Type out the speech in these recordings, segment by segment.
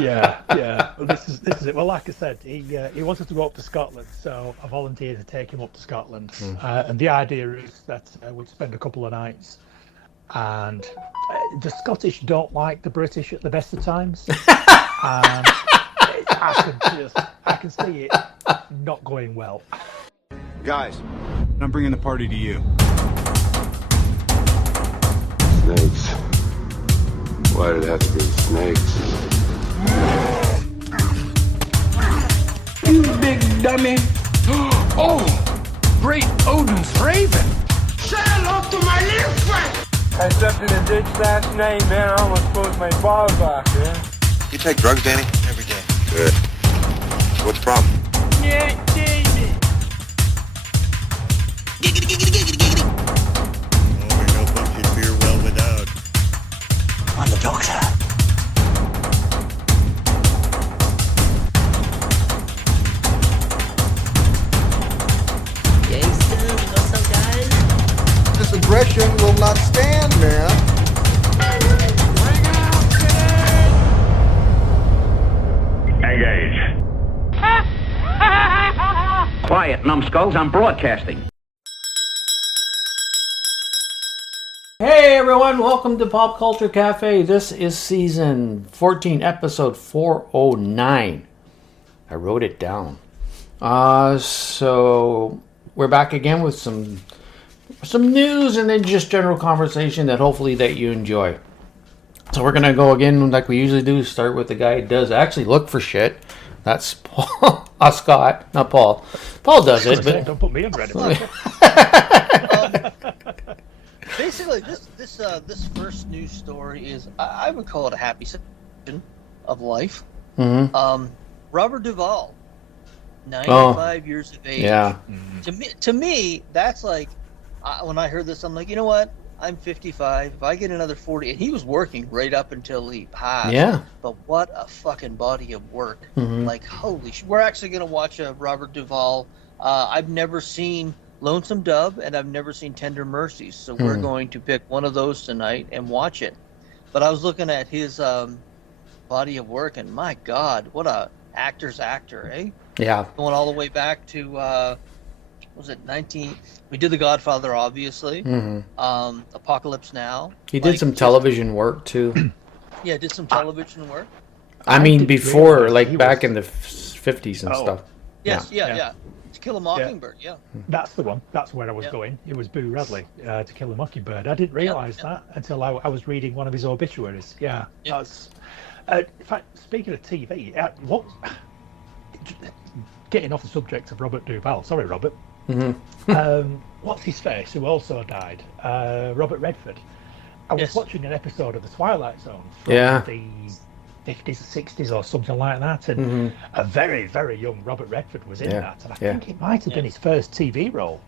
Yeah. Well, this is it. Well, like I said, he wanted to go up to Scotland, so I volunteered to take him up to Scotland. Mm. And the idea is that we'd spend a couple of nights, and the Scottish don't like the British at the best of times, and I can see it not going well. Guys, I'm bringing the party to you. Snakes. Why did it have to be snakes? You big dummy. Oh, great Odin's raven. Say hello to my little friend. I stepped in a ditch last night, man. I almost closed my balls off, man. You take drugs, Danny? Every day. Good. What's the problem? Yeah, David. Giggity, giggity, giggity, giggity. Oh, we know what you fear well without. I'm the doctor. This aggression will not stand, man. Engage. Quiet, numbskulls, I'm broadcasting. Hey everyone, welcome to Pop Culture Cafe. This is season 14, episode 409. I wrote it down. So we're back again with some news and then just general conversation that hopefully that you enjoy. So we're gonna go again like we usually do. Start with the guy who does actually look for shit. That's Paul, Scott, not Paul. Paul does it, but Don't put me on Reddit. Basically, this first news story is I would call it a happy section of life. Mm-hmm. Robert Duvall, 95 years of age. Yeah. To me, that's like when I heard this, I'm like, you know what? I'm 55. If I get another 40, and he was working right up until he passed. Yeah. But what a fucking body of work! Mm-hmm. Like holy shit. We're actually gonna watch Robert Duvall. I've never seen Lonesome Dove, and I've never seen Tender Mercies, so we're going to pick one of those tonight and watch it. But I was looking at his body of work, and my God, what a actor's actor, eh? Yeah. Going all the way back to was it 19? We did The Godfather, obviously. Mm-hmm. Apocalypse Now. He did some television work too. Yeah, did some television work. I mean, before, like back in the 50s and stuff. Yes, yeah. To Kill a Mockingbird, yeah. That's the one. That's where I was going. It was Boo Radley, To Kill a Mockingbird. I didn't realise that until I was reading one of his obituaries. Yeah. That's. In fact, speaking of TV, getting off the subject of Robert Duvall. Sorry, Robert. Mm-hmm. What's his face? Who also died? Robert Redford. I was watching an episode of The Twilight Zone from the 50s, 60s, or something like that, and a very, very young Robert Redford was in that, and I think it might have been his first TV role.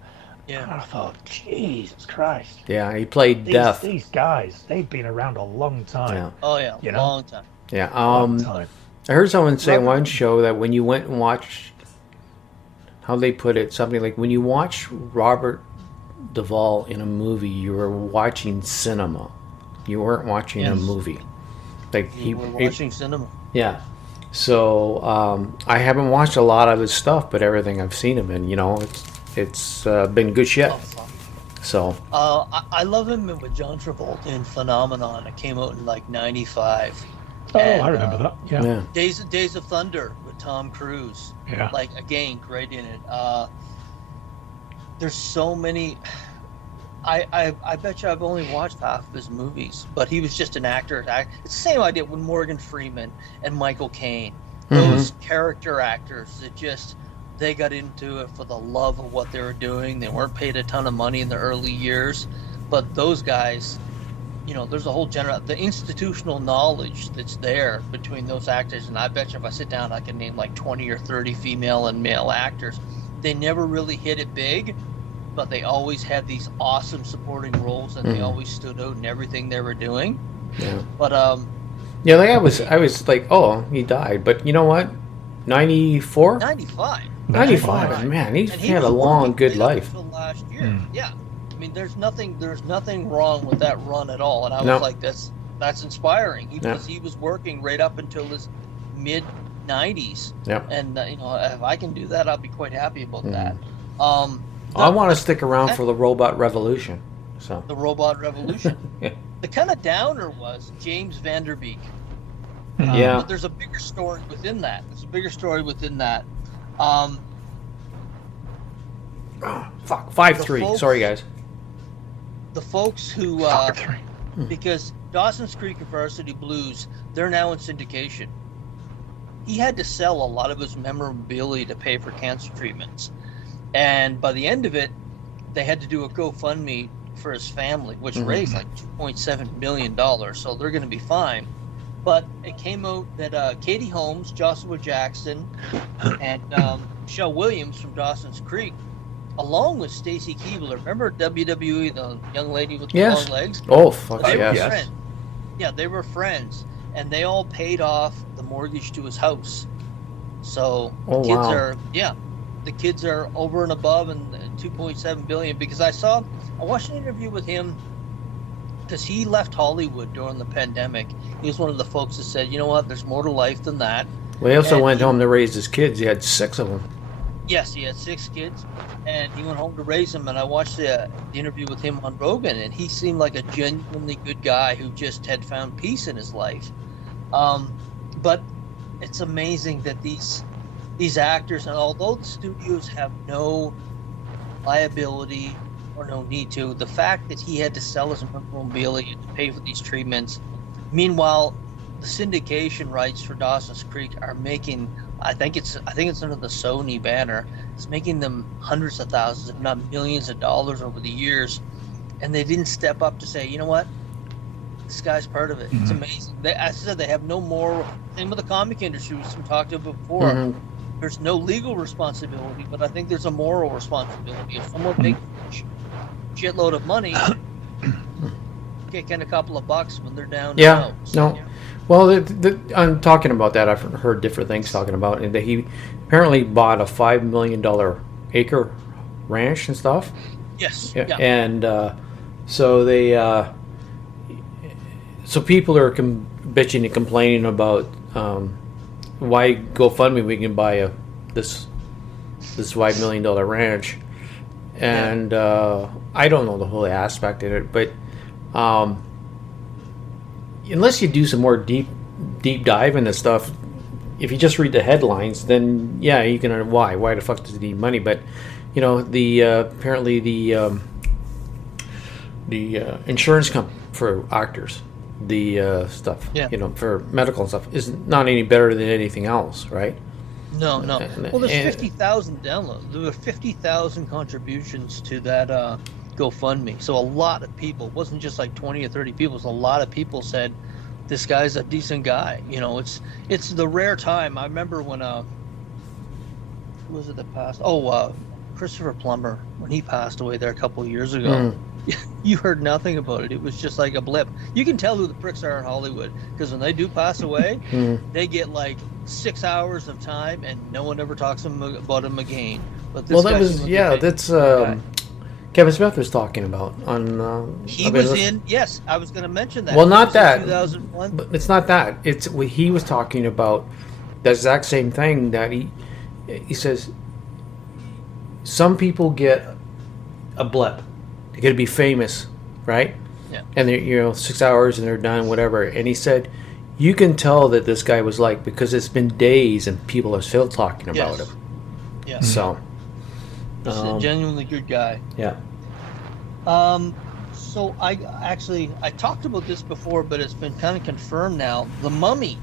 Yeah. And I thought, Jesus Christ. Yeah, he played Death. These guys, they've been around a long time. Yeah. Oh yeah, long time. Yeah. Long time. I heard someone say on one show that when you went and watched, how they put it, something like when you watch Robert Duvall in a movie, you were watching cinema. You weren't watching a movie. Like you were watching cinema. Yeah. So I haven't watched a lot of his stuff, but everything I've seen him in, it's been good shit. So. I love him with John Travolta in Phenomenon. It came out in like '95. Oh, I remember that. Yeah. Days of Thunder with Tom Cruise. Yeah. Like again, great in it. There's so many. I bet you I've only watched half of his movies, but he was just an actor. It's the same idea with Morgan Freeman and Michael Caine. Those character actors that they got into it for the love of what they were doing. They weren't paid a ton of money in the early years, but those guys, there's a whole the institutional knowledge that's there between those actors, and I bet you if I sit down, I can name like 20 or 30 female and male actors. They never really hit it big, but they always had these awesome supporting roles, and they always stood out in everything they were doing. Yeah. But yeah, like I was like, oh, he died, but you know what? 94? 95, man, he had a long, good life. Until last year, yeah. I mean, there's nothing wrong with that run at all, and I was like, that's inspiring. He was working right up until his mid 90s. Yep. And if I can do that, I'll be quite happy about that. I want to stick around for the robot revolution. So the robot revolution. Yeah. The kind of downer was James Van Der Beek. Yeah. But there's a bigger story within that. Fuck. 5-3. Sorry, guys. The folks who because Dawson's Creek and Varsity Blues, they're now in syndication. He had to sell a lot of his memorabilia to pay for cancer treatments. And by the end of it, they had to do a GoFundMe for his family, which raised like $2.7 million. So they're going to be fine. But it came out that Katie Holmes, Joshua Jackson, and Michelle Williams from Dawson's Creek, along with Stacy Keibler. Remember WWE, the young lady with the long legs? Oh, fuck they yes. were friends. Yeah, they were friends. And they all paid off the mortgage to his house. So the kids are over and above and $2.7 billion, because I watched an interview with him because he left Hollywood during the pandemic. He was one of the folks that said, you know what, there's more to life than that. Well, he also went home to raise his kids. He had 6 of them. Yes, he had 6 kids, and he went home to raise them. And I watched the interview with him on Rogan, and he seemed like a genuinely good guy who just had found peace in his life. But it's amazing that these actors, and although the studios have no liability or no need to, the fact that he had to sell his memorabilia to pay for these treatments. Meanwhile, the syndication rights for Dawson's Creek are making, I think it's under the Sony banner, it's making them hundreds of thousands, if not millions of dollars over the years. And they didn't step up to say, you know what, this guy's part of it. It's amazing. As I said, they have no moral. Same with the comic industry, which we talked about before. There's no legal responsibility, but I think there's a moral responsibility. If someone makes a shitload of money, kicking a couple of bucks when they're down. Yeah, no. Well, I'm talking about that. I've heard different things talking about it. That he apparently bought a $5 million acre ranch and stuff. Yes. Yeah. And so they, so people are bitching and complaining about why GoFundMe we can buy this $5 million ranch, and I don't know the whole aspect of it, but unless you do some more deep dive into stuff, if you just read the headlines, then yeah, you can why the fuck does he need money? But you know, the apparently the insurance company for actors, the stuff, you know, for medical and stuff, is not any better than anything else, right? No. Well, there's 50,000 downloads. There were 50,000 contributions to that GoFundMe. So a lot of people, it wasn't just like 20 or 30 people, it was a lot of people said, this guy's a decent guy. You know, it's the rare time. I remember when, who was it that passed? Christopher Plummer, when he passed away there a couple of years ago. You heard nothing about it. It was just like a blip. You can tell who the pricks are in Hollywood, because when they do pass away, they get like 6 hours of time, and no one ever talks about him again. But this that's Kevin Smith was talking about on. He was in. Yes, I was going to mention that. Well, not that. 2001. But it's not that. It's he was talking about the exact same thing that he says. Some people get a blip. They got to be famous, right? Yeah. And they're 6 hours and they're done, whatever. And he said, you can tell that this guy was liked because it's been days and people are still talking about him. Yeah. So. He's a genuinely good guy. Yeah. So I talked about this before, but it's been kind of confirmed now. The Mummy,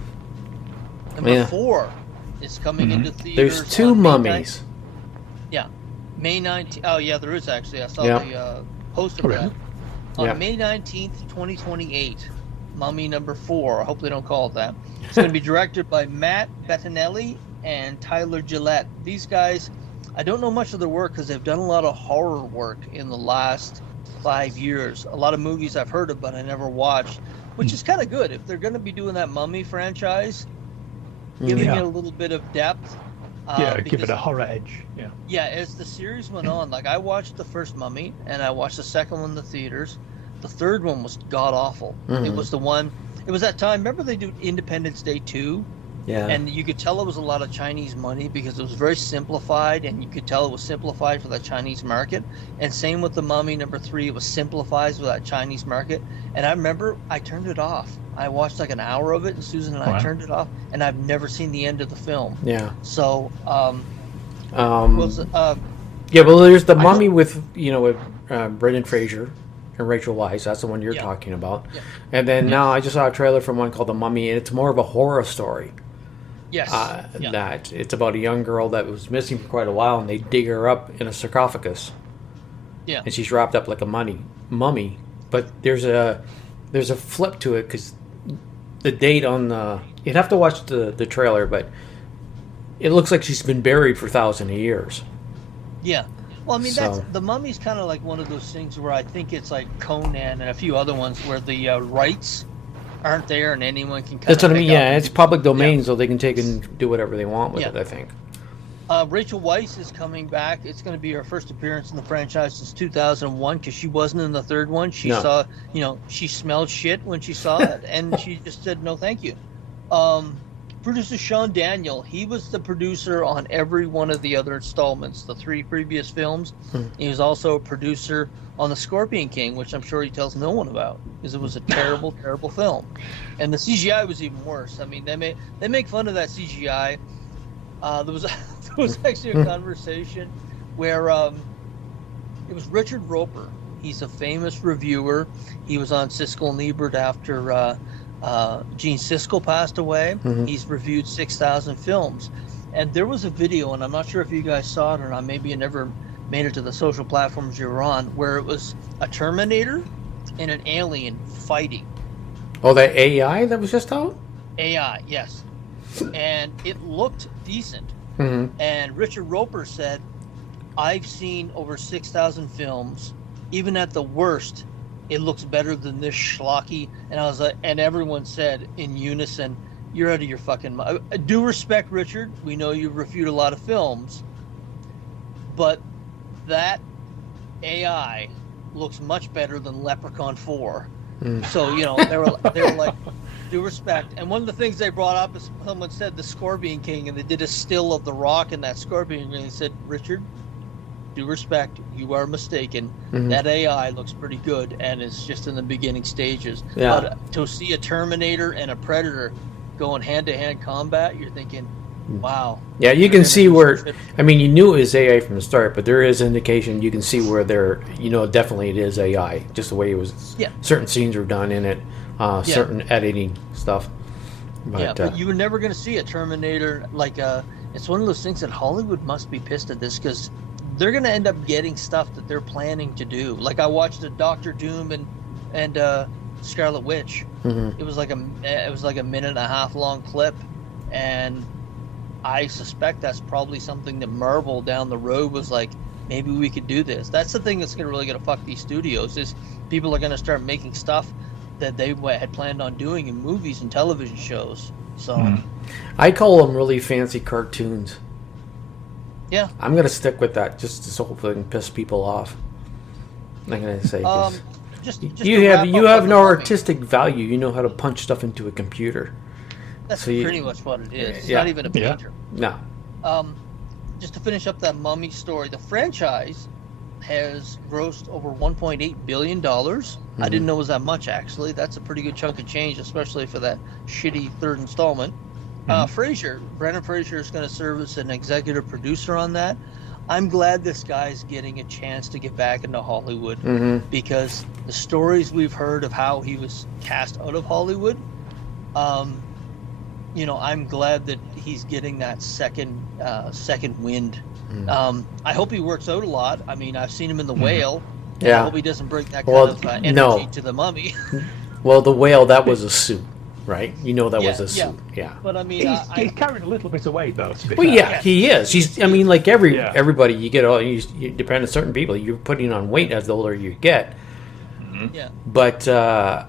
number 4, is coming into theaters. There's 2 mummies. Yeah. May 19th. Oh, yeah, there is actually. I saw the poster for that. On May 19th, 2028, Mummy number 4. I hope they don't call it that. It's going to be directed by Matt Bettinelli and Tyler Gillette. These guys, I don't know much of their work because they've done a lot of horror work in the last 5 years. A lot of movies I've heard of, but I never watched, which is kind of good. If they're going to be doing that Mummy franchise, giving it a little bit of depth. Give it a horror edge. Yeah, as the series went on, like I watched the first Mummy, and I watched the second one in the theaters. The third one was god awful. It was the one. It was that time. Remember they do Independence Day 2, Yeah. And you could tell it was a lot of Chinese money because it was very simplified, and you could tell it was simplified for the Chinese market. And same with the Mummy #3, it was simplified for that Chinese market. And I remember I turned it off. I watched like an hour of it, and Susan and I turned it off, and I've never seen the end of the film. Yeah. So, yeah, well, there's the Mummy with Brendan Fraser and Rachel Weisz. That's the one you're talking about. Yeah. And then now I just saw a trailer from one called The Mummy, and it's more of a horror story. Yes. That it's about a young girl that was missing for quite a while, and they dig her up in a sarcophagus. Yeah. And she's wrapped up like a mummy. But there's a flip to it because the date on the... You'd have to watch the trailer, but it looks like she's been buried for thousands of years. Yeah. Well, I mean, the Mummy's kind of like one of those things where I think it's like Conan and a few other ones where the rights aren't there and anyone can kind That's of what I mean. Yeah, it's public domain, Yeah. so they can take and do whatever they want with it, I think. Rachel Weisz is coming back. It's going to be her first appearance in the franchise since 2001 because she wasn't in the third one. She saw, she smelled shit when she saw it, and she just said no, thank you. Producer Sean Daniel, he was the producer on every one of the other installments, the 3 previous films. He was also a producer on The Scorpion King, which I'm sure he tells no one about because it was a terrible, terrible film. And the CGI was even worse. I mean, they make fun of that CGI. There was actually a conversation where it was Richard Roper. He's a famous reviewer. He was on Siskel and Ebert after Gene Siskel passed away. He's reviewed 6,000 films. And there was a video, and I'm not sure if you guys saw it or not, maybe it never made it to the social platforms you were on, where it was a Terminator and an alien fighting. Oh, that AI that was just out? AI, yes. And it looked decent. And Richard Roper said, I've seen over 6,000 films. Even at the worst, it looks better than this schlocky. And I was like, and everyone said in unison, you're out of your fucking mind. Due respect, Richard. We know you've reviewed a lot of films, but that AI looks much better than Leprechaun 4. So, they were like, due respect. And one of the things they brought up is someone said the Scorpion King, and they did a still of The Rock and that Scorpion King, and they said, Richard, due respect, you are mistaken. That AI looks pretty good, and it's just in the beginning stages. Yeah. But to see a Terminator and a Predator going hand-to-hand combat, you're thinking, wow. Yeah, you can see where... I mean, you knew it was AI from the start, but there is indication you can see where they're... definitely it is AI, just the way it was... Yeah. Certain scenes are done in it, certain editing stuff. But, but you were never going to see a Terminator like... it's one of those things that Hollywood must be pissed at this, because they're going to end up getting stuff that they're planning to do. Like I watched a Doctor Doom and Scarlet Witch. It was like a minute and a half long clip, and I suspect that's probably something that Marvel down the road was like, maybe we could do this. That's the thing that's really going to fuck these studios, is people are going to start making stuff that they had planned on doing in movies and television shows. So I call them really fancy cartoons. Yeah, I'm going to stick with that just so hopefully I can piss people off. I'm going to say, you have no artistic value. You know how to punch stuff into a computer. That's pretty much what it is. It's not even a painter. No. Just to finish up that Mummy story, the franchise has grossed over $1.8 billion. I didn't know it was that much, actually. That's a pretty good chunk of change, especially for that shitty third installment. Brendan Fraser is going to serve as an executive producer on that. I'm glad this guy's getting a chance to get back into Hollywood, because the stories we've heard of how he was cast out of Hollywood, I'm glad that he's getting that second wind. I hope he works out a lot. I mean, I've seen him in The Whale. Yeah. I hope he doesn't bring that kind of energy to The Mummy. Well, The Whale, that was a suit, right? That was a suit. Yeah. But I mean, he's carrying a little bit of weight, though. Well, yeah, he is. He's. I mean, like everybody, you get you depend on certain people. You're putting on weight as the older you get. Yeah. But I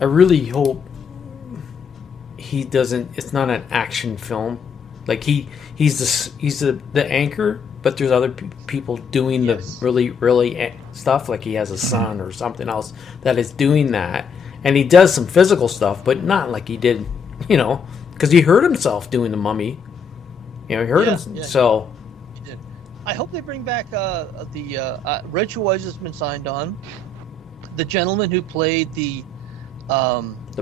really hope he doesn't. It's not an action film. Like he's the anchor, but there's other people doing the really stuff. Like he has a son or something else that is doing that, and he does some physical stuff, but not like he did you know, because he hurt himself doing the Mummy. You know, he hurt him. Yeah. So He did. I hope they bring back Rachel Weisz has been signed on. The gentleman who played the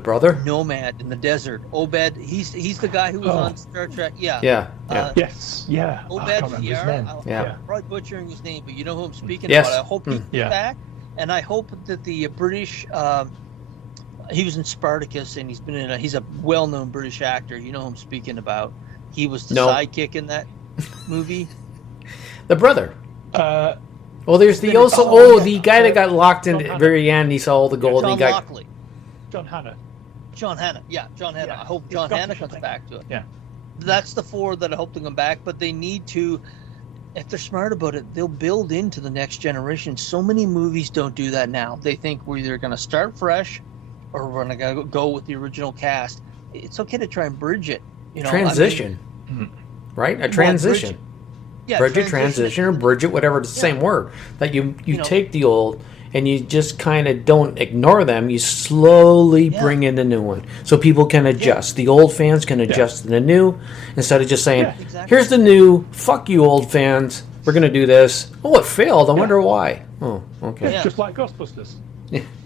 brother nomad in the desert, Obed. He's the guy who was on Star Trek. Yeah. Yes. Yeah. Obed I can't remember his name. I'm probably butchering his name, but you know who I'm speaking Yes. about. I hope he's back, and I hope that the British. He was in Spartacus, and he's a well-known British actor. You know who I'm speaking about. He was the sidekick in that movie. The brother. Well, there's the the guy that got locked in at the very end. He saw all the gold. John and he got Lockley. John Hannah. John Hannah. Yeah, John Hannah. I hope John Hannah comes back to it. Yeah. That's the 4 that I hope to come back, but they need to, if they're smart about it, they'll build into the next generation. So many movies don't do that now. They think we're either going to start fresh or we're going to go with the original cast. It's okay to try and bridge it. You know, transition. Right? A transition. Bridge it, transition, or bridge it, whatever, it's the same word. That you take the old and you just kind of don't ignore them. You slowly bring in the new one so people can adjust. The old fans can adjust to the new instead of just saying, here's the new, fuck you old fans, we're going to do this. Oh, it failed. I wonder why. Oh, okay. Yeah. Just like Ghostbusters.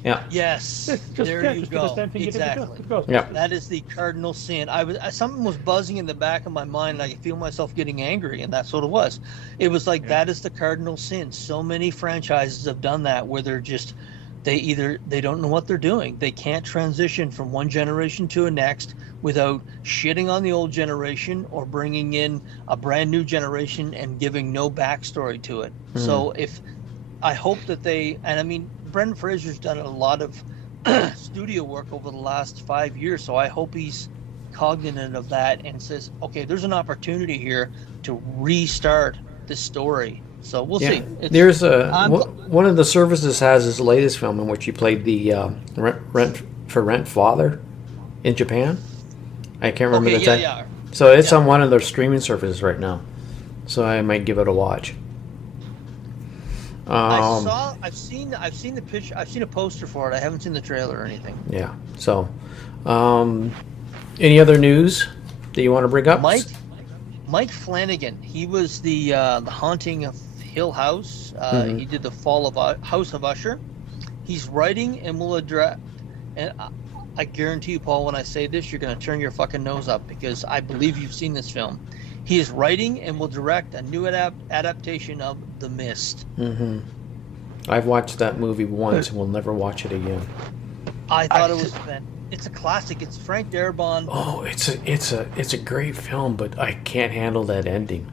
Yeah. Yes. There you go. Exactly. Yeah. That is the cardinal sin. Something was buzzing in the back of my mind, and I could feel myself getting angry, and that's what it was. It was like that is the cardinal sin. So many franchises have done that, where they're just they don't know what they're doing. They can't transition from one generation to a next without shitting on the old generation or bringing in a brand new generation and giving no backstory to it. So I hope that Brendan Fraser's done a lot of studio work over the last 5 years, so I hope he's cognizant of that and says, okay, there's an opportunity here to restart this story. So we'll see. There's one of the services has his latest film in which he played the rent father in Japan. I can't remember the title. Yeah. So it's on one of their streaming services right now. So I might give it a watch. I've seen the picture. I've seen a poster for it. I haven't seen the trailer or anything. Yeah. So, any other news that you want to bring up? Mike Flanagan. He was the Haunting of Hill House. He did the Fall of House of Usher. He's writing and will address. And I guarantee you, Paul, when I say this, you're going to turn your fucking nose up because I believe you've seen this film. He is writing and will direct a new adaptation of The Myst. Mm-hmm. I've watched that movie once and will never watch it again. I thought it was it's a classic. It's Frank Darabont. Oh, it's a great film, but I can't handle that ending.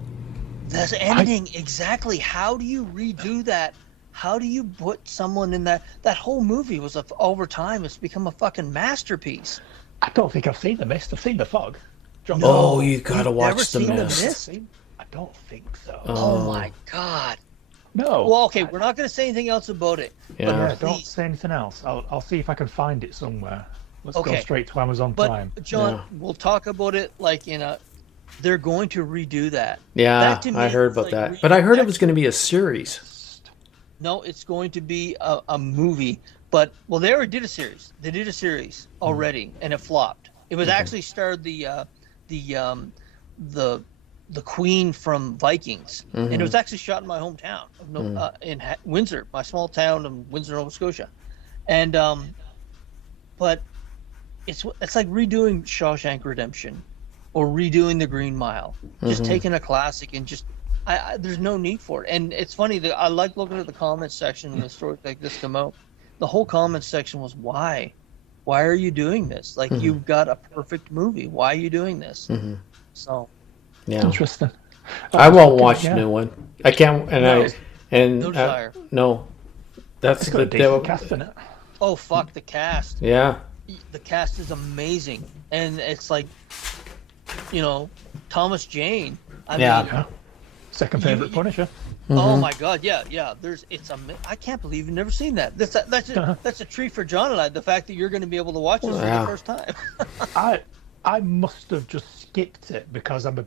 That ending, exactly. How do you redo that? How do you put someone in that? That whole movie was over time. It's become a fucking masterpiece. I don't think I've seen The Myst. I've seen The Fog. You gotta watch The Myst. I don't think so. Oh my god. No. Well, okay, we're not going to say anything else about it. Yeah. Don't say anything else. I'll see if I can find it somewhere. Let's go straight to Amazon Prime. But John, we'll talk about it like they're going to redo that. Yeah, I heard about that. But I heard it was going to be a series. No, it's going to be a movie. But they already did a series. They did a series already, and it flopped. It was actually starred the Queen from Vikings, and it was actually shot in my hometown, in Windsor, my small town in Windsor, Nova Scotia, and but it's like redoing Shawshank Redemption, or redoing The Green Mile, just taking a classic and just there's no need for it. And it's funny that I like looking at the comments section when the stories like this come out. The whole comments section was why are you doing this? Like you've got a perfect movie. Why are you doing this? So. Yeah. Interesting. I won't watch the new one. I can't, no desire. No, that's the cast in it. Oh fuck the cast! Yeah, the cast is amazing, and it's like, Thomas Jane. I mean, second favorite Punisher. Oh my god, yeah. I can't believe you've never seen that. That's a treat for John and I. The fact that you're going to be able to watch this for the first time. I must have just skipped it because I'm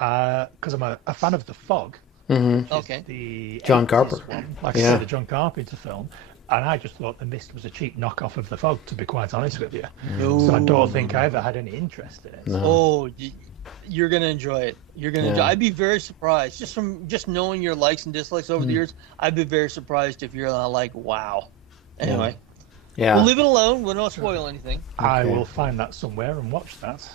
a fan of The Fog. Okay. The John Carpenter one, like I said, the John Carpenter film, And I just thought the Myst was a cheap knockoff of the Fog, to be quite honest with you. No. So I don't think I ever had any interest in it. No. Oh, you're gonna enjoy it. You're gonna enjoy. I'd be very surprised just knowing your likes and dislikes over the years. I'd be very surprised if you're not like, wow. Anyway, we'll leave it alone. We'll not spoil anything. I will find that somewhere and watch that.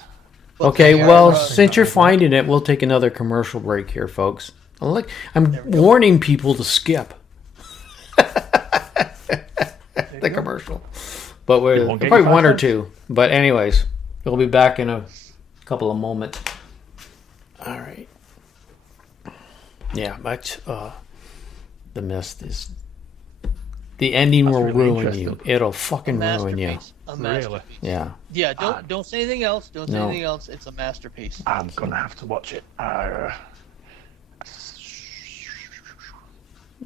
Okay, well, since you're finding it, we'll take another commercial break here, folks. I'm warning people to skip the commercial, but we're probably one or two. But anyways, we'll be back in a couple of moments. All right. Yeah, but the Myst is the ending will ruin you. It'll fucking ruin you. A masterpiece. Yeah. Yeah. Don't say anything else. Don't say anything else. It's a masterpiece. I'm gonna have to watch it.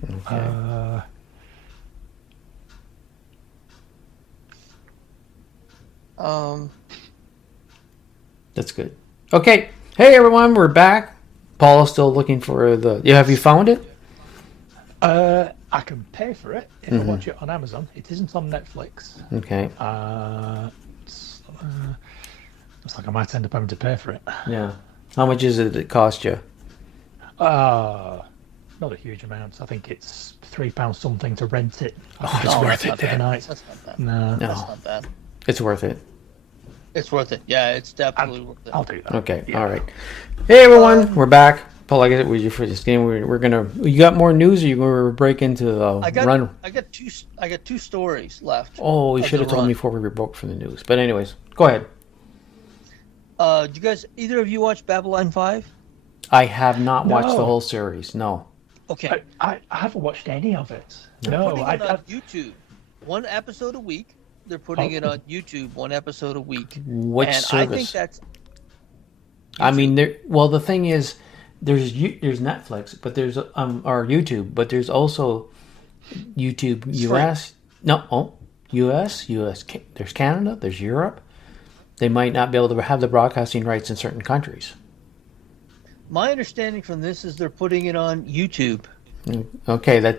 Okay. That's good. Okay. Hey everyone, we're back. Paul is still looking for the. Yeah, have you found it? I can pay for it if I watch it on Amazon. It isn't on Netflix. Okay. Looks like I might end up having to pay for it. Yeah. How much is it cost you? Not a huge amount. I think it's £3 something to rent it. Oh, it's worth it. That's not bad. No, that's not bad. It's worth it. It's worth it. Yeah, it's definitely worth it. I'll do that. Okay. Yeah. All right. Hey everyone, we're back. Paul, I get it with you for this game. We're gonna. You got more news, or you gonna break into the run? I got two stories left. Oh, you should have told me before we were booked for the news. But anyways, go ahead. Do you guys, either of you watch Babylon 5? I have not watched the whole series. No. Okay. I haven't watched any of it. No, on YouTube. One episode a week. They're putting it on YouTube. One episode a week. Which service? I think that's. YouTube. I mean, the thing is, there's Netflix, but there's or YouTube, but there's also YouTube US. US. There's Canada. There's Europe. They might not be able to have the broadcasting rights in certain countries. My understanding from this is they're putting it on YouTube. Okay,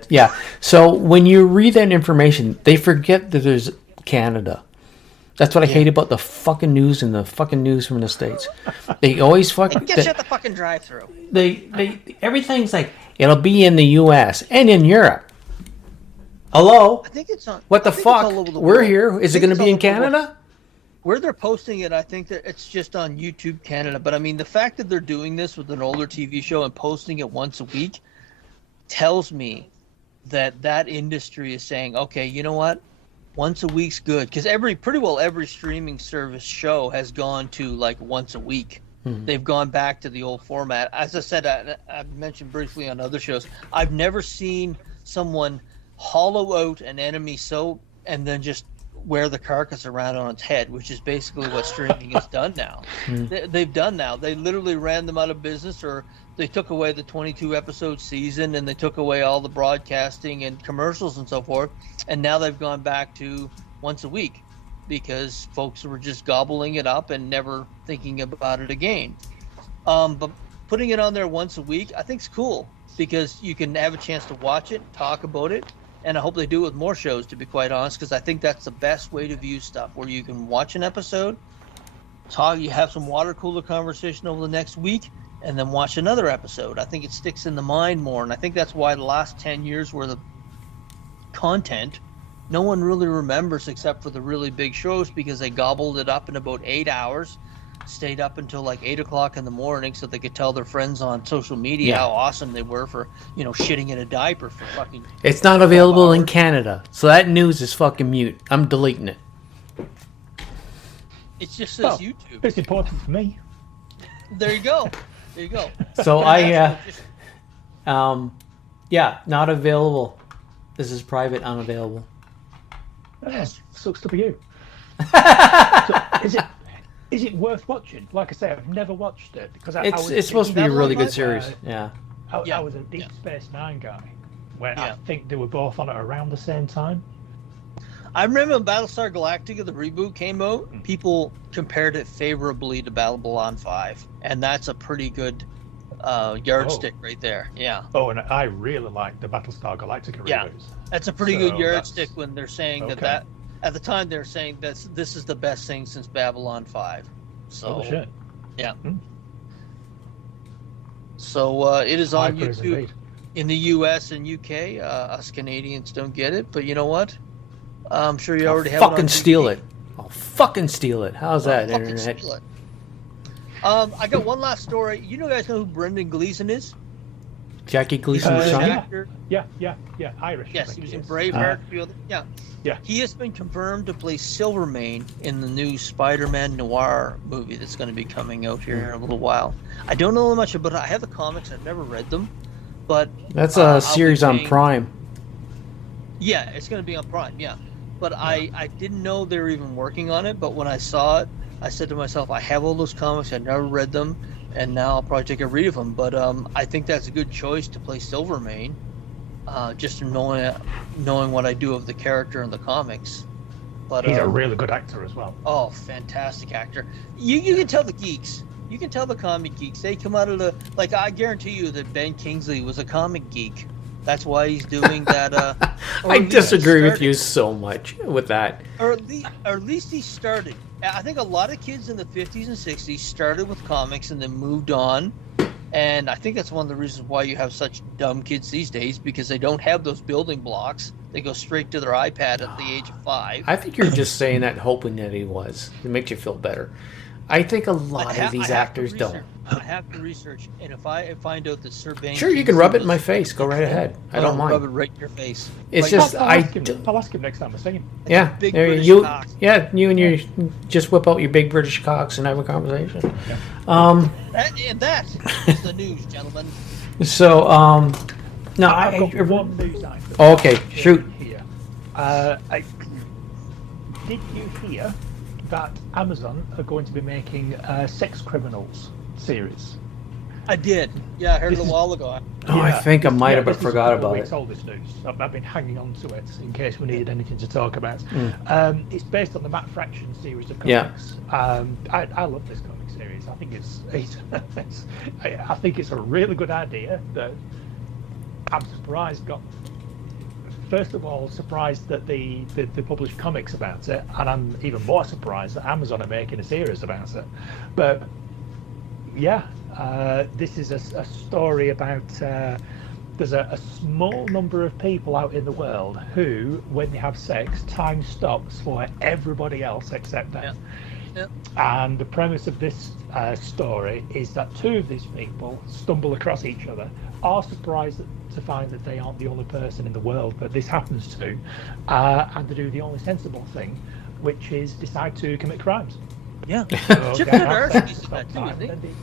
so when you read that information, they forget that there's Canada. That's what I hate about the fucking news and the fucking news from the States. They always fucking get you at the fucking drive-through. They everything's like it'll be in the US and in Europe. Hello? I think it's on. What the fuck? We're here. Is it going to be in Canada? Where they're posting it, I think that it's just on YouTube Canada. But I mean, the fact that they're doing this with an older TV show and posting it once a week tells me that industry is saying, okay, you know what? Once a week's good. Because pretty well every streaming service show has gone to like once a week. Mm-hmm. They've gone back to the old format. As I said, I've mentioned briefly on other shows, I've never seen someone hollow out an enemy and then just wear the carcass around on its head, which is basically what streaming has done now. They've done now. They literally ran them out of business, or they took away the 22 episode season and they took away all the broadcasting and commercials and so forth. And now they've gone back to once a week because folks were just gobbling it up and never thinking about it again. But putting it on there once a week, I think is cool because you can have a chance to watch it, talk about it. And I hope they do it with more shows, to be quite honest, because I think that's the best way to view stuff, where you can watch an episode, you have some water cooler conversation over the next week, and then watch another episode. I think it sticks in the mind more, and I think that's why the last 10 years worth of content, no one really remembers except for the really big shows, because they gobbled it up in about 8 hours, stayed up until like 8 o'clock in the morning so they could tell their friends on social media how awesome they were for, shitting in a diaper for fucking. It's not available in Canada, so that news is fucking mute. I'm deleting it. It just says YouTube. It's important for me. There you go. So not available. This is private, unavailable. Yes, sucks to be you. So, is it worth watching? Like I say, I've never watched it because it's supposed to be a really good series. I was a Deep Space Nine guy when I think they were both on it around the same time. I remember when Battlestar Galactica, the reboot, came out. People compared it favorably to Babylon 5, and that's a pretty good yardstick right there. Yeah. Oh, and I really like the Battlestar Galactica reboots. That's a pretty good yardstick when they're saying that at the time they're saying that this is the best thing since Babylon 5. So shit. Yeah. So it is on YouTube in the US and UK. Us Canadians don't get it, but you know what? I'm sure you already have it on fucking steal it. I'll fucking steal it. How's that, internet? Steal it. I got one last story. You guys know who Brendan Gleeson is? Jackie Gleason's son? Yeah, Irish. Yes, he was in Braveheart. Yeah. He has been confirmed to play Silvermane in the new Spider-ManNoir movie that's going to be coming out here in a little while. I don't know much about it. I have the comics. I've never read them, but that's a series on Prime. Yeah, it's going to be on Prime. Yeah, but I didn't know they were even working on it. But when I saw it, I said to myself, I have all those comics. I never read them, and now I'll probably take a read of them. But I think that's a good choice to play Silvermane, just knowing what I do of the character in the comics. But he's a really good actor as well. Oh, fantastic actor! You can tell the geeks. You can tell the comic geeks. They come out of the I guarantee you that Ben Kingsley was a comic geek. That's why he's doing that. I disagree with you so much with that. Or at least he started. I think a lot of kids in the 50s and 60s started with comics and then moved on. And I think that's one of the reasons why you have such dumb kids these days, because they don't have those building blocks. They go straight to their iPad at the age of 5. I think you're just saying that hoping that he was. It makes you feel better. I think a lot of these actors don't. I have to research, and if I find out that Sir Ben Sure, you can rub it in my face. Go right ahead. I don't mind. Rub it right in your face. It's just I'll ask him next time I see him. Yeah, you and you just whip out your big British cocks and have a conversation. Yeah. And that is the news, gentlemen. So, no, I've got one news item. Okay, shoot. Here. Did you hear that Amazon are going to be making a Sex Criminals series? I did. Yeah, I heard it a while ago. Oh, I think I might have, but forgot about it. All this news. I've been hanging on to it in case we needed anything to talk about. It's based on the Matt Fraction series of comics. Yeah. I love this comic series. I think I think it's a really good idea. That I'm surprised First of all, surprised that they published comics about it, and I'm even more surprised that Amazon are making a series about it. But yeah, this is a story about there's a small number of people out in the world who, when they have sex, time stops for everybody else except them. Yeah. And the premise of this story is that 2 of these people stumble across each other, are surprised to find that they aren't the only person in the world that this happens to, and they do the only sensible thing, which is decide to commit crimes. Yeah. So Chip Zdarsky's in that too, isn't he?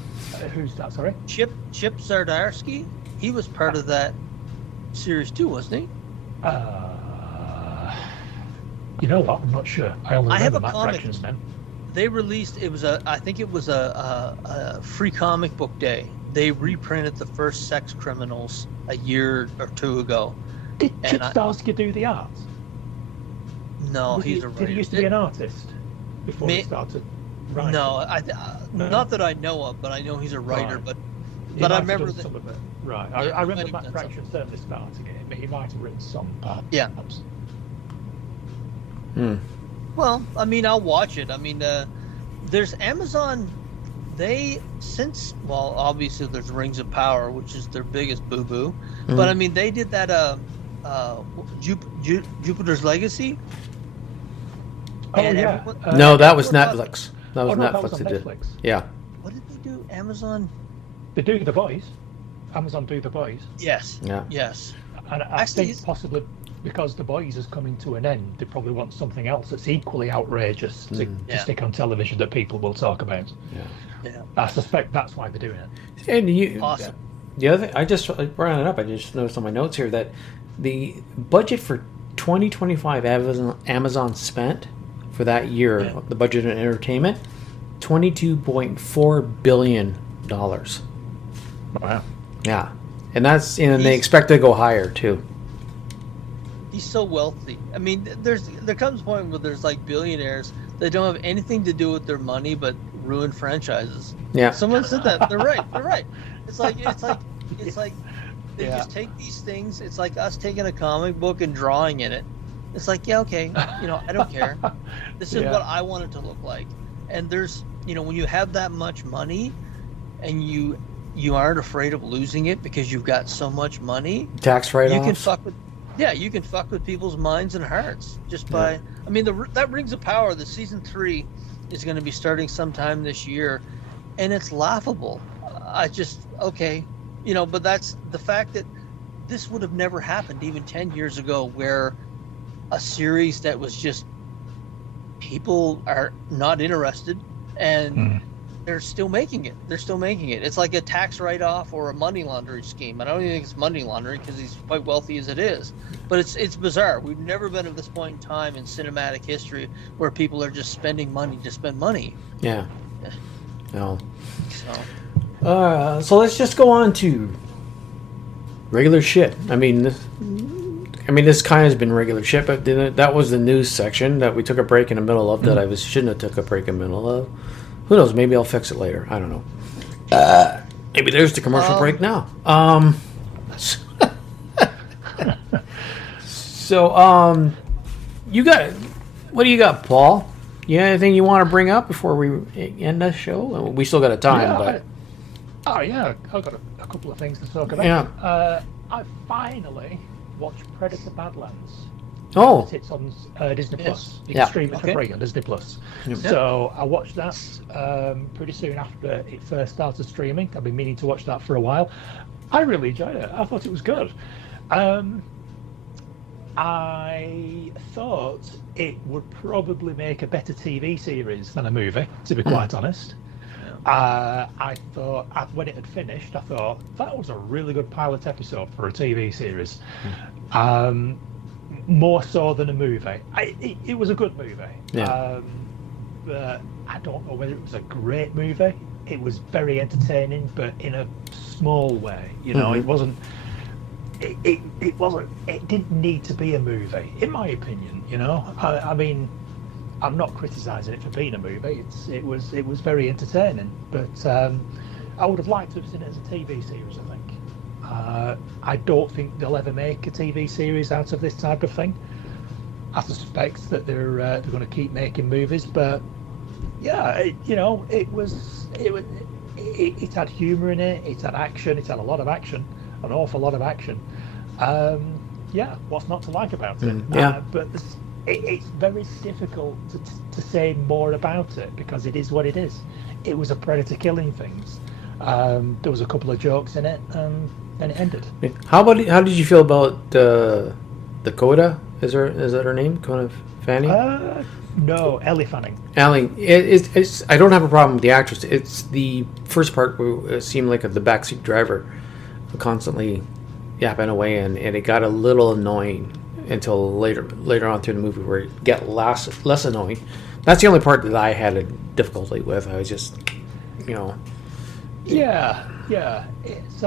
Who's that, sorry? Chip Zdarsky? He was part of that series too, wasn't he? You know what? I'm not sure. I only remember Matt comic. Fraction's name. They released, I think it was a free comic book day. They reprinted the first Sex Criminals a year or 2 ago. Did Chip Zdarsky do the art? No, he's a writer. Did he used to be an artist before he started writing? No, not that I know of, but I know he's a writer. Right. But I remember that. Some of it. Right. Yeah, I remember Matt Fraction certainly starting it, but he might have written some parts. Yeah. Well, I mean, I'll watch it. I mean, there's Amazon. Obviously there's Rings of Power, which is their biggest boo-boo. But I mean, they did that Jupiter's Legacy. Oh, yeah. No, that was Netflix. That was Netflix that did. Netflix. Yeah. What did they do? Amazon? They do The Boys. Amazon do The Boys. Yes. Yeah. Yes. And I think possibly because The Boys is coming to an end, they probably want something else that's equally outrageous to stick on television that people will talk about. Yeah. I suspect that's why they're doing it. And awesome. The other thing, I just brought it up. I just noticed on my notes here that the budget for 2025 Amazon spent for that year, the budget in entertainment, $22.4 billion. Wow. Yeah, and that's they expect to go higher too. He's so wealthy. I mean, there comes a point where there's like billionaires that don't have anything to do with their money but ruin franchises. Yeah. Someone said that. They're right. They're right. It's like they just take these things. It's like us taking a comic book and drawing in it. It's like, yeah, okay, I don't care. This is what I want it to look like. And there's, when you have that much money, and you aren't afraid of losing it because you've got so much money. Tax write-offs. You can fuck with people's minds and hearts just by. I mean, that Rings of Power, the season 3 is going to be starting sometime this year, and it's laughable. But that's the fact that this would have never happened even 10 years ago, where a series that was just people are not interested and they're still making it. It's like a tax write-off or a money laundering scheme. I don't even think it's money laundering because he's quite wealthy as it is. But it's bizarre. We've never been at this point in time in cinematic history where people are just spending money to spend money. Yeah. No. So let's just go on to regular shit. I mean, this kind of has been regular shit, but that was the news section that we took a break in the middle of that I shouldn't have took a break in the middle of. Who knows? Maybe I'll fix it later. I don't know. Maybe there's the commercial break now. You got what do you got, Paul? You got anything you want to bring up before we end the show? We still got a time, but I've got a couple of things to talk about. Yeah. I finally watched Predator Badlands. Oh, It's on Disney Plus. You Yeah. can stream it for free on Disney Plus. Yep. So I watched that pretty soon after it first started streaming. I've been meaning to watch that for a while. I really enjoyed it. I thought it was good. I thought it would probably make a better TV series than a movie, to be quite honest. I thought, when it had finished, I thought that was a really good pilot episode for a TV series. More so than a movie. It was a good movie. Yeah. But I don't know whether it was a great movie. It was very entertaining, but in a small way. It wasn't. It wasn't. It didn't need to be a movie, in my opinion. I mean, I'm not criticising it for being a movie. It was very entertaining, but I would have liked to have seen it as a TV series. I think. I don't think they'll ever make a TV series out of this type of thing. I suspect that they're going to keep making movies, but yeah, it had humour in it. It had action. It had a lot of action, an awful lot of action. What's not to like about it? But it's very difficult to say more about it because it is what it is. It was a predator killing things. There was a couple of jokes in it, and then it ended. How did you feel about Dakota? Is that her name? Dakota Fanning? No, Ellie Fanning. Ellie. It's I don't have a problem with the actress. It's the first part where it seemed like the backseat driver constantly yapping away, and it got a little annoying until later on through the movie where it got less annoying. That's the only part that I had a difficulty with. I was just, Yeah. It's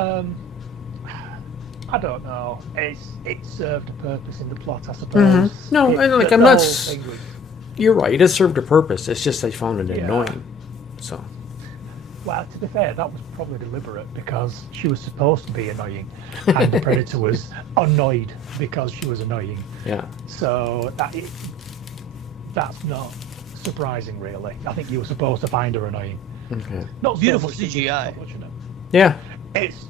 I don't know. It served a purpose in the plot, I suppose. Mm-hmm. No, I'm not. You're right. It served a purpose. It's just I found it annoying. So. Well, to be fair, that was probably deliberate because she was supposed to be annoying, and the predator was annoyed because she was annoying. Yeah. So that's not surprising, really. I think you were supposed to find her annoying. Okay. Not beautiful CGI. Yeah. It's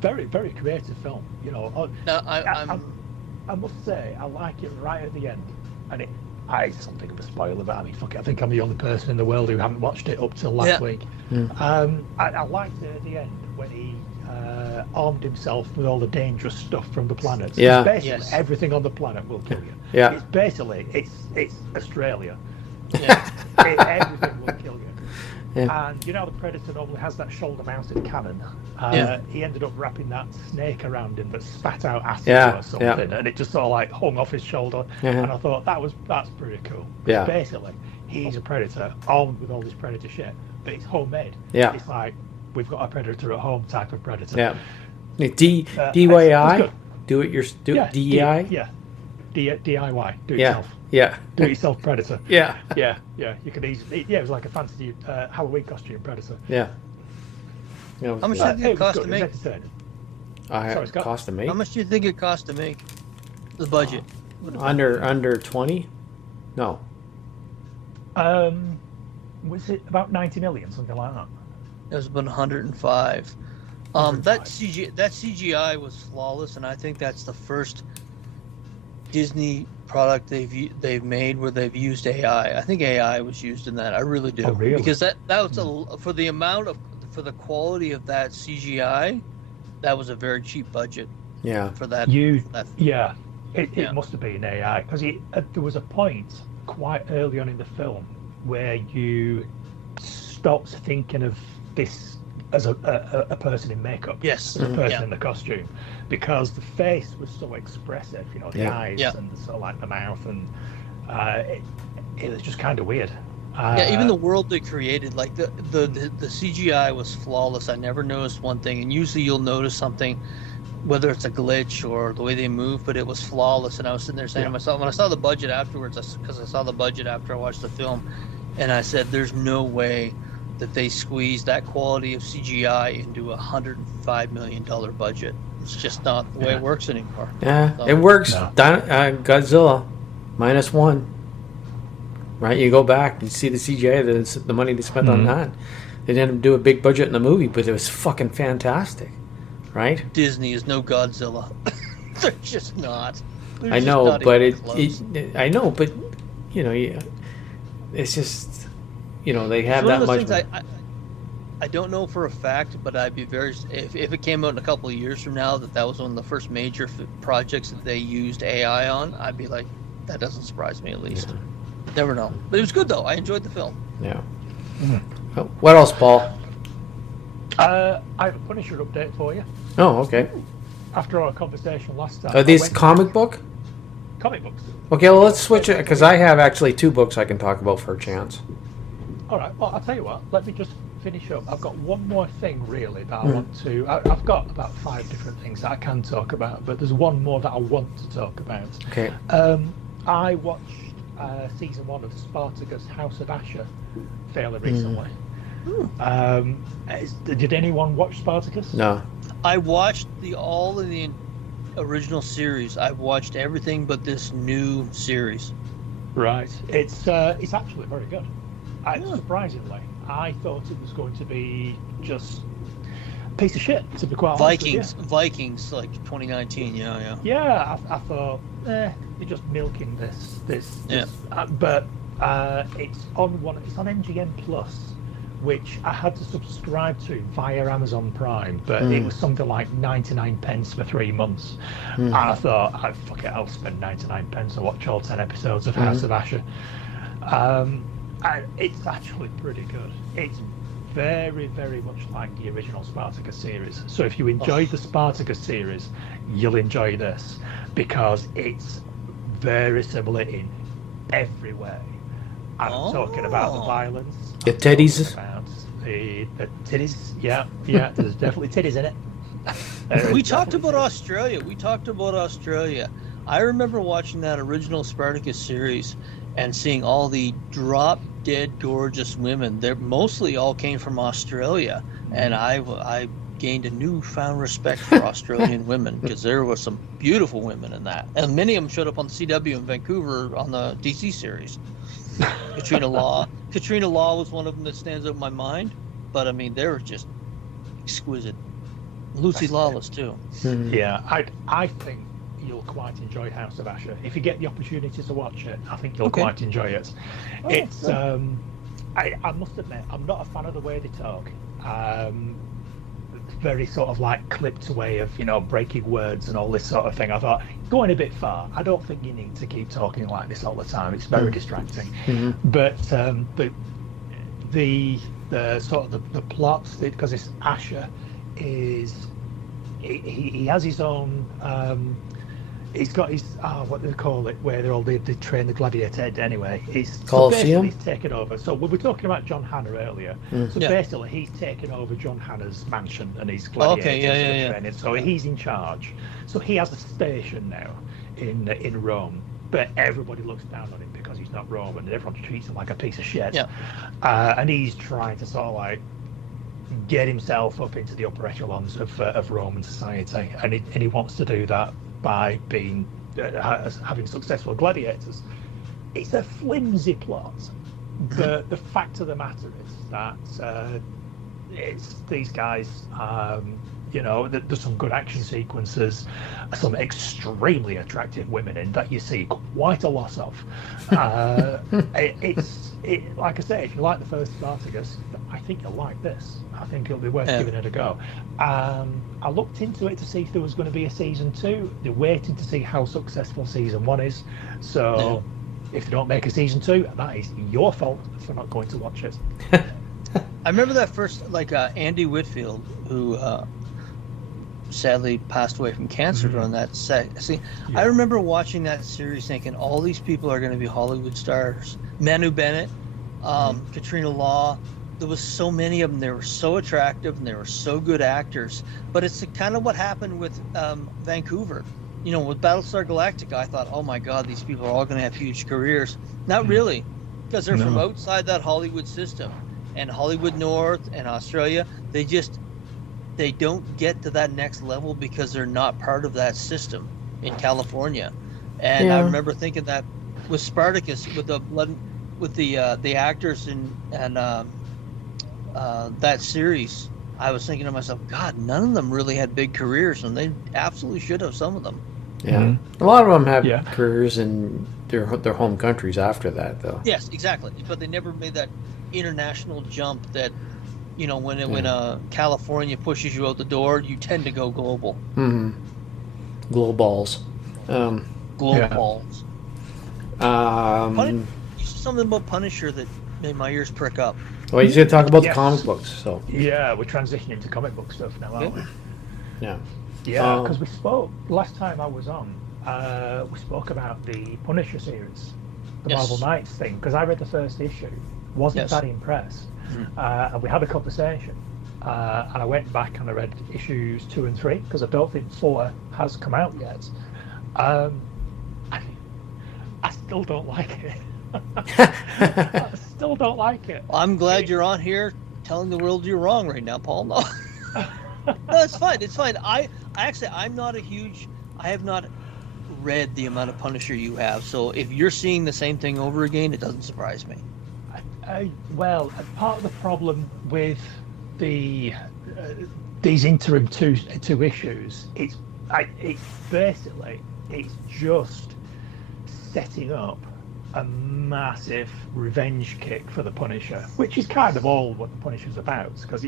very, very creative film. I must say I like it right at the end, and it's something of a spoiler, but I mean, fuck it. I think I'm the only person in the world who haven't watched it up till last week. I liked it at the end when he armed himself with all the dangerous stuff from the planet. Yeah. Basically, everything on the planet will kill you. Yeah. It's basically it's Australia. Yeah. Everything will kill you. Yeah. And the predator normally has that shoulder-mounted cannon. He ended up wrapping that snake around him that spat out acid or something, and it just sort of like hung off his shoulder. And I thought that's pretty cool. Yeah. Basically, he's a predator armed with all this predator shit, but it's homemade. Yeah. It's like we've got a predator at home type of predator. Yeah. DIY. Do it your DEI. Yeah. DIY, do it Yeah. yourself. Yeah. Do it yourself Predator. Yeah. Yeah. You could easily. Yeah, it was like a fantasy Halloween costume Predator. Yeah. How much do you think it cost to make? Sorry, Scott. Cost to make? How much do you think it cost to make? The budget. Under 20? No. Was it about 90 million, something like that? It was about 105. That CGI was flawless, and I think that's the first Disney product they've made where they've used AI. I think AI was used in that. I really do. Oh, really? Because that was for the quality of that CGI, that was a very cheap budget. Yeah. For that. It must have been AI because there was a point quite early on in the film where you stopped thinking of this as a person in makeup, yes, as a person in the costume, because the face was so expressive, the eyes and sort of like the mouth, and it was just kind of weird. Even the world they created, like the CGI was flawless. I never noticed one thing, and usually you'll notice something, whether it's a glitch or the way they move, but it was flawless. And I was sitting there saying to myself, when I saw the budget afterwards, because I saw the budget after I watched the film, and I said, there's no way that they squeezed that quality of CGI into a $105 million budget. It's just not the way it works anymore. Yeah, So, it works. No. Godzilla, -1. Right, you go back, you see the CGI, the money they spent on that. They didn't do a big budget in the movie, but it was fucking fantastic, right? Disney is no Godzilla. They're just not. I know, but I know, but it's just, they have that much. I don't know for a fact, but I'd be very if it came out in a couple of years from now that was one of the first major projects that they used AI on. I'd be like, that doesn't surprise me at least. Yeah. Never know, but it was good though. I enjoyed the film. Yeah. What else, Paul? I have a Punisher update for you. Oh, okay. After our conversation last time. Are these comic books? Comic books. Okay, well, let's switch it, because I have actually 2 books I can talk about for a chance. All right, well, I'll tell you what, let me just finish up. I've got one more thing, really, that I want to... I've got about 5 different things that I can talk about, but there's one more that I want to talk about. Okay. I watched season 1 of Spartacus House of Asher fairly recently. Did anyone watch Spartacus? No. I watched all of the original series. I've watched everything but this new series. Right. It's actually very good. Surprisingly, I thought it was going to be just a piece of shit, to be quite honest. Vikings, like 2019. Yeah, I thought, they're just milking this. But it's on MGM Plus, which I had to subscribe to via Amazon Prime, but it was something like 99 pence for 3 months. And I thought, fuck it, I'll spend 99 pence and watch all 10 episodes of House of Asher. And it's actually pretty good. It's very, very much like the original Spartacus series. So if you enjoyed the Spartacus series, you'll enjoy this, because it's very similar in every way. I'm talking about the violence. The titties. The titties. Yeah. There's definitely titties in it. We talked about Australia. I remember watching that original Spartacus series and seeing all the drop-dead gorgeous women. They mostly all came from Australia, and I gained a newfound respect for Australian women, because there were some beautiful women in that, and many of them showed up on the CW in Vancouver on the DC series. Katrina Law was one of them that stands out in my mind, but I mean, they were just exquisite. Lucy Lawless too. Yeah, I think you'll quite enjoy House of Asher if you get the opportunity to watch it. I think you'll quite enjoy it. It's I must admit, I'm not a fan of the way they talk. Very sort of like clipped way of breaking words and all this sort of thing. I thought, going a bit far. I don't think you need to keep talking like this all the time. It's very distracting. But the sort of the plot, because this Asher is he has his own he's got his what do they call it, where they train the gladiator anyway. It's Coliseum. He's taken over. So we were talking about John Hannah earlier. So basically, he's taken over John Hannah's mansion and his gladiators training. So he's in charge. So he has a station now in Rome, but everybody looks down on him because he's not Roman, and everyone treats him like a piece of shit. And he's trying to sort of like get himself up into the upper echelons of Roman society, and he wants to do that by being having successful gladiators. It's a flimsy plot, but the fact of the matter is that it's these guys. There's some good action sequences, some extremely attractive women in that you see quite a lot of. Like I say, if you like the first Spartacus, I think you'll like this. I think it'll be worth giving it a go. I looked into it to see if there was going to be a season 2. They're waiting to see how successful season 1 is. So if they don't make a season 2, that is your fault for not going to watch it. I remember that first, Andy Whitfield, who sadly passed away from cancer during that I remember watching that series thinking all these people are going to be Hollywood stars. Manu Bennett, Katrina Law, there was so many of them. They were so attractive and they were so good actors, but it's kind of what happened with Vancouver. With Battlestar Galactica, I thought, oh my god, these people are all going to have huge careers. Not really, because they're from outside that Hollywood system. And Hollywood North and Australia, they don't get to that next level because they're not part of that system in California. And I remember thinking that with Spartacus, with the actors and that series, I was thinking to myself, God, none of them really had big careers, and they absolutely should have, some of them. Yeah, a lot of them have careers in their home countries after that, though. Yes, exactly, but they never made that international jump that. When California pushes you out the door, you tend to go global. Glowballs. Glowballs. You said something about Punisher that made my ears prick up. Well, he's going to talk about the comic books. So yeah, we're transitioning to comic book stuff now, aren't we? Yeah. Yeah, because we spoke last time I was on. We spoke about the Punisher series, the Marvel Knights thing, because I read the first issue, wasn't that impressed. And we had a conversation, and I went back and I read issues 2 and 3 because I don't think 4 has come out yet. I still don't like it. I still don't like it. I'm glad you're on here telling the world you're wrong right now, Paul. No, it's fine. It's fine. I'm not a huge. I have not read the amount of Punisher you have, so if you're seeing the same thing over again, it doesn't surprise me. Well, part of the problem with these interim two issues, it's basically just setting up a massive revenge kick for the Punisher, which is kind of all what the Punisher's about, because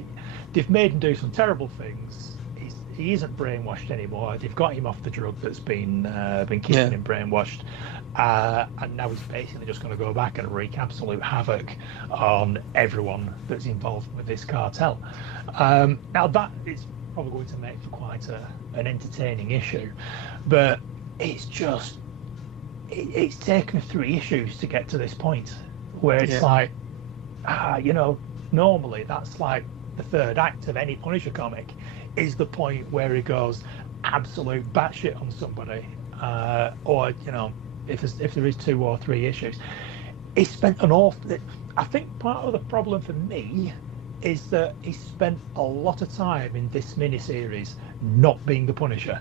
they've made him do some terrible things. He isn't brainwashed anymore. They've got him off the drug that's been keeping him brainwashed. And now he's basically just going to go back and wreak absolute havoc on everyone that's involved with this cartel. Now that is probably going to make for quite an entertaining issue, but it's just it's taken 3 issues to get to this point where it's like, normally that's like the third act of any Punisher comic is the point where he goes absolute batshit on somebody, or if there is 2 or 3 issues, he spent an awful. I think part of the problem for me is that he spent a lot of time in this miniseries not being the Punisher.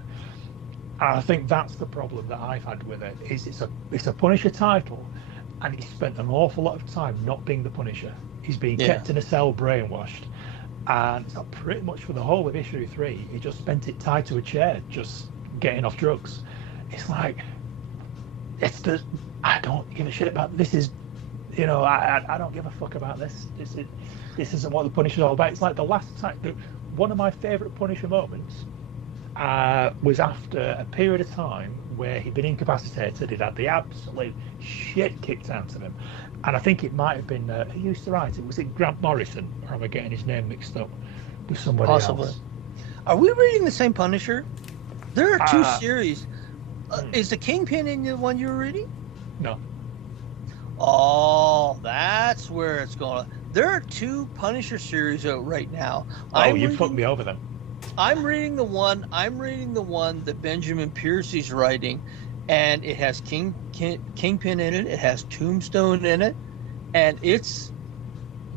And I think that's the problem that I've had with it. Is it's a Punisher title, and he spent an awful lot of time not being the Punisher. He's being kept in a cell, brainwashed, and so pretty much for the whole of issue 3, he just spent it tied to a chair, just getting off drugs. It's like, I don't give a shit about this. Is I don't give a fuck about this. This isn't what the Punisher's all about. It's like the last time. One of my favourite Punisher moments was after a period of time where he'd been incapacitated. He'd had the absolute shit kicked out of him, and I think it might have been who used to write it. Was it Grant Morrison, or am I getting his name mixed up with somebody else? Are we reading the same Punisher? There are 2 series. Is the Kingpin in the one you were reading? No. Oh, that's where it's going. There are 2 Punisher series out right now. You fucked me over them. I'm reading the one that Benjamin Piercy's writing, and it has Kingpin in it. It has Tombstone in it, and it's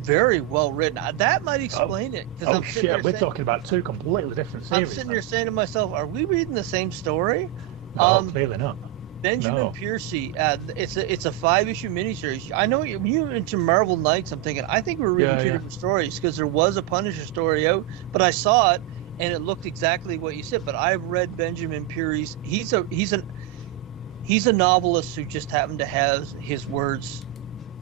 very well written. That might explain it. Oh shit, we're talking about 2 completely different series. I'm sitting here saying to myself, are we reading the same story? No, clearly not. Benjamin Piercy, it's a 5-issue miniseries. I know you're into Marvel Knights. I'm thinking, I think we're reading 2 different stories, because there was a Punisher story out, but I saw it and it looked exactly what you said. But I've read Benjamin Piercy's. He's a novelist who just happened to have his words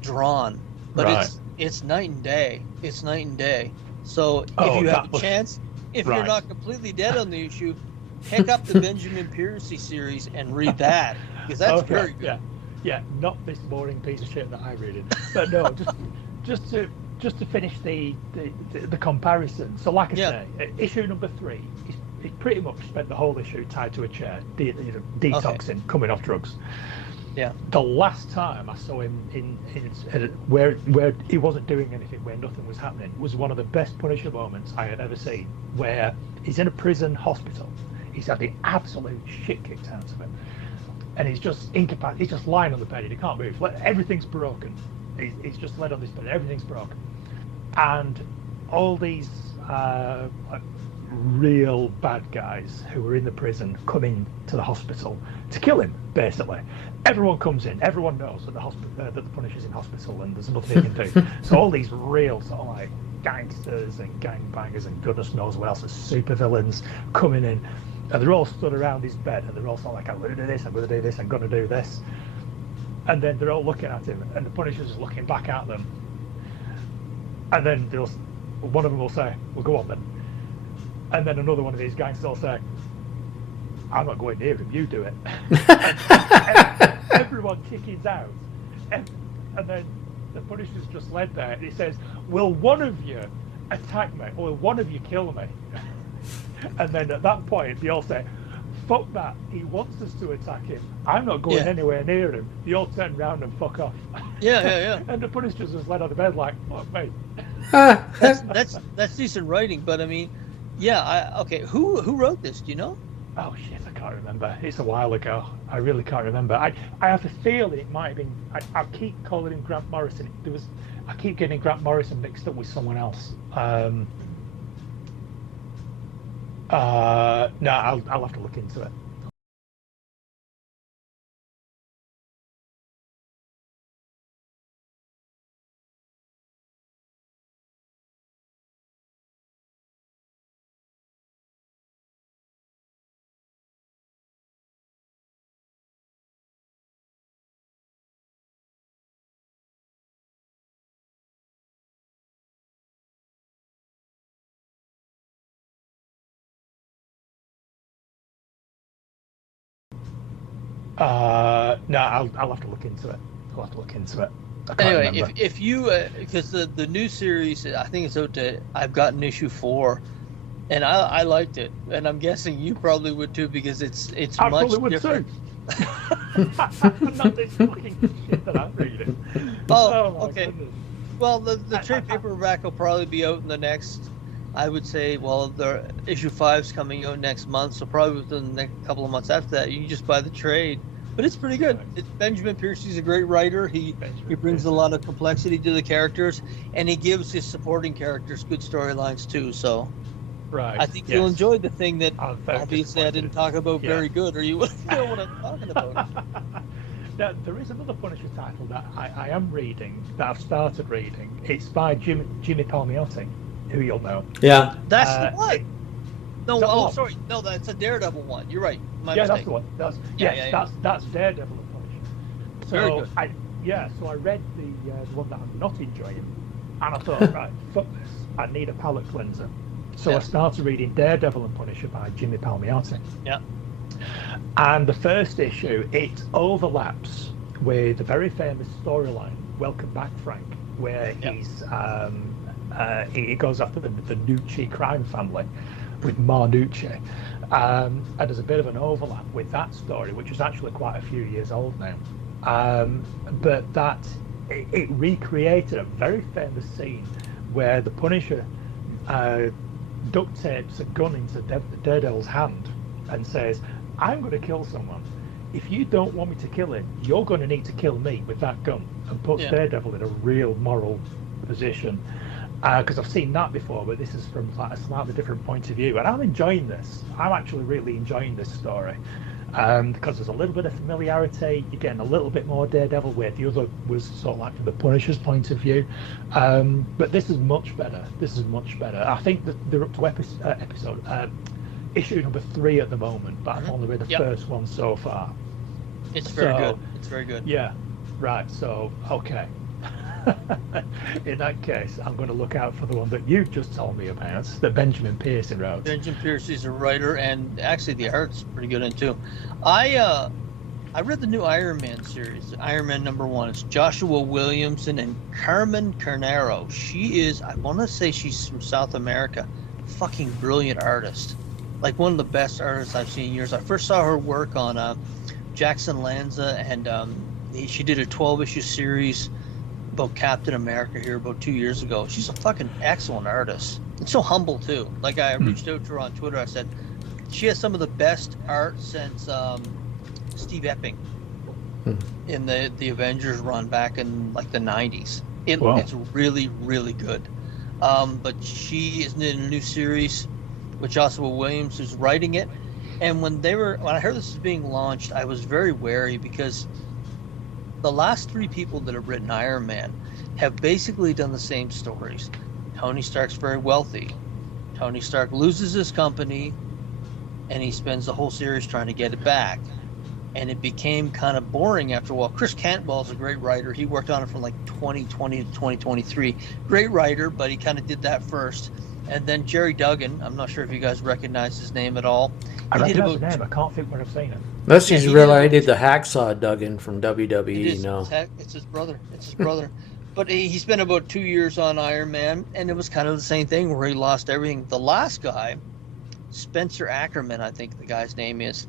drawn, but it's night and day. It's night and day. So if you have a chance, if you're not completely dead on the issue, pick up the Benjamin Piercy series and read that, because that's very good. Yeah, not this boring piece of shit that I read it. But no, just to finish the comparison. So like I say, issue number 3, he pretty much spent the whole issue tied to a chair, detoxing, coming off drugs. Yeah. The last time I saw him in where he wasn't doing anything, where nothing was happening, was one of the best Punisher moments I had ever seen, where he's in a prison hospital. He's had the absolute shit kicked out of him, and he's just incapacitated. He's just lying on the bed. He can't move. Everything's broken. He's just laid on this bed. Everything's broken, and all these real bad guys who were in the prison come in to the hospital to kill him. Basically, everyone comes in. Everyone knows that that the Punisher's in hospital, and there's nothing he can do. So all these real sort of like gangsters and gangbangers and goodness knows what else, are supervillains coming in. And they're all stood around his bed, and they're all sort of like, I'm going to do this, I'm going to do this, I'm going to do this. And then they're all looking at him, and the Punisher's just looking back at them. And then one of them will say, well, go on then. And then another one of these gangsters will say, I'm not going near him, you do it. and everyone chickens out. And then the Punisher's just led there, and he says, will one of you attack me, or will one of you kill me? And then at that point, they all say, fuck that, he wants us to attack him. I'm not going anywhere near him. They all turn around and fuck off. Yeah. And the Punisher's just led on the bed like, fuck me. That's decent writing, but I mean, who wrote this? Do you know? Oh shit, I can't remember. It's a while ago. I really can't remember. I have a feeling it might have been. I keep calling him Grant Morrison. I keep getting Grant Morrison mixed up with someone else. No, I'll have to look into it. No, I'll have to look into it. Anyway, if you because the new series, I think it's out to, I've gotten issue 4, and I liked it, and I'm guessing you probably would too, because it's I much probably would different. Too. Not this fucking shit that I'm reading. Oh okay. Goodness. Well, the trade paperback will probably be out in the next, I would say, well, the issue 5's coming out next month, so probably within the next couple of months after that, you can just buy the trade. But it's pretty good. Benjamin Piercy's a great writer. He brings a lot of complexity to the characters, and he gives his supporting characters good storylines too. So, I think you'll enjoy the thing that obviously I didn't talk about very good, or you wouldn't know what I'm talking about. Now, there is another Punisher title that I am reading, that I've started reading. It's by Jimmy Palmiotti, who you'll know. Yeah. That's the one. No, sorry. No, that's a Daredevil one. You're right. My mistake. That's the one. That's Daredevil and Punisher. So very good. So I read the one that I'm not enjoying, and I thought, right, fuck this. I need a palate cleanser. So I started reading Daredevil and Punisher by Jimmy Palmiotti. Yeah. And the first issue, it overlaps with a very famous storyline, Welcome Back, Frank, where he's It goes after the Nucci crime family with Marnucci. And there's a bit of an overlap with that story, which is actually quite a few years old now. But it recreated a very famous scene where the Punisher duct tapes a gun into Daredevil's hand and says, I'm going to kill someone. If you don't want me to kill him, you're going to need to kill me with that gun, and puts Daredevil in a real moral position. Because I've seen that before, but this is from like a slightly different point of view, and I'm enjoying this. I'm actually really enjoying this story because there's a little bit of familiarity. You're getting a little bit more Daredevil, where the other was sort of like from the Punisher's point of view. But this is much better. This is much better. I think that they're up to issue number 3 at the moment, but I've only read the first one so far. It's very good. It's very good. Yeah, right. So, okay. In that case, I'm going to look out for the one that you just told me about, that Benjamin Pearson wrote. Benjamin Pearson is a writer, and actually the art's pretty good in it too. I read the new Iron Man series, Iron Man #1. It's Joshua Williamson and Carmen Carnero. She is, I want to say she's from South America. Fucking brilliant artist. Like one of the best artists I've seen in years. I first saw her work on Jackson Lanza, and she did a 12-issue series about Captain America here about 2 years ago. She's a fucking excellent artist. And so humble too. Like I reached out to her on Twitter. I said she has some of the best art since Steve Epping in the Avengers run back in like the 90s. It's really, really good. But she is in a new series with Joshua Williams, who's writing it. And when I heard this was being launched, I was very wary because the last 3 people that have written Iron Man have basically done the same stories. Tony Stark's very wealthy. Tony Stark loses his company, and he spends the whole series trying to get it back. And it became kind of boring after a while. Chris Cantwell's a great writer. He worked on it from like 2020 to 2023. Great writer, but he kind of did that first. And then Jerry Duggan, I'm not sure if you guys recognize his name at all. I recognize the name, I can't think where I've seen him. Unless he's related to Hacksaw Duggan from WWE, no. It's his brother. But he spent about 2 years on Iron Man, and it was kind of the same thing where he lost everything. The last guy, Spencer Ackerman, I think the guy's name is,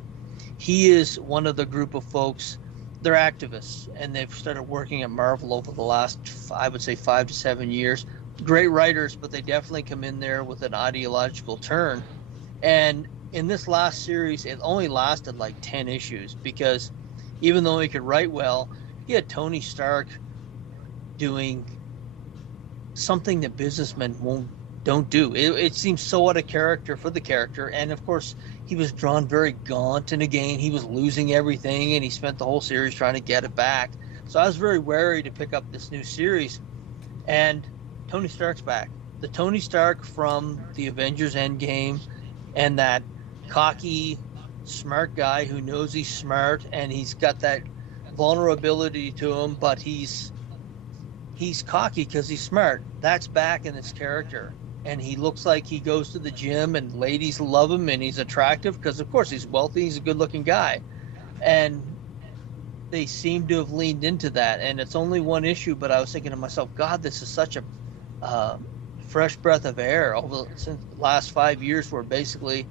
he is one of the group of folks, they're activists, and they've started working at Marvel over the last, I would say, 5 to 7 years. Great writers, but they definitely come in there with an ideological turn. And in this last series, it only lasted like 10 issues because even though he could write well, he had Tony Stark doing something that businessmen don't do. It seems so out of character for the character. And of course, he was drawn very gaunt, and again, he was losing everything, and he spent the whole series trying to get it back. So I was very wary to pick up this new series. And Tony Stark's back. The Tony Stark from the Avengers Endgame, and that cocky, smart guy who knows he's smart, and he's got that vulnerability to him, but he's cocky because he's smart. That's back in his character. And he looks like he goes to the gym, and ladies love him, and he's attractive because, of course, he's wealthy, he's a good-looking guy. And they seem to have leaned into that. And it's only one issue, but I was thinking to myself, God, this is such a fresh breath of air since the last 5 years, where basically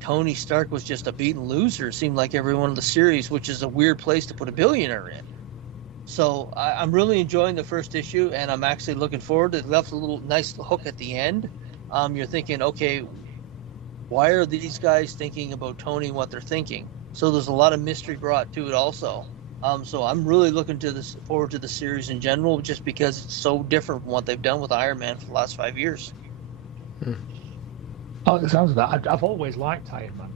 Tony Stark was just a beaten loser. It seemed like every one of the series, which is a weird place to put a billionaire in. So I'm really enjoying the first issue, and I'm actually looking forward to it. It left a little nice hook at the end. You're thinking, okay, why are these guys thinking about Tony and what they're thinking? So there's a lot of mystery brought to it also. So I'm really looking forward to the series in general, just because it's so different from what they've done with Iron Man for the last 5 years. Oh, it sounds like that. I've always liked Iron Man.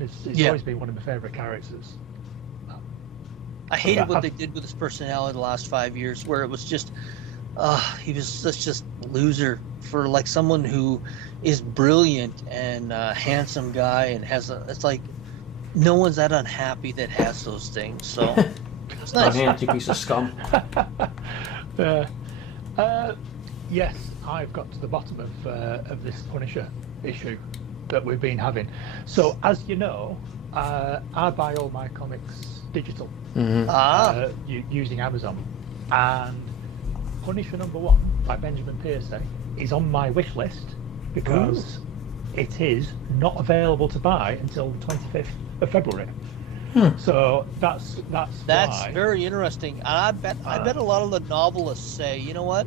It's always been one of my favourite characters. I hated what they did with his personality the last 5 years, where it was just, he was such just loser for like someone who is brilliant and a handsome guy and it's like no one's that unhappy that has those things. So it's nice. Unhappy piece of scum. Yes, I've got to the bottom of this Punisher issue that we've been having. So as you know, I buy all my comics digital using Amazon, and Punisher #1 by Benjamin Pearson is on my wish list because it is not available to buy until the 25th of February. So that's why. Very interesting. And I bet a lot of the novelists say, you know what?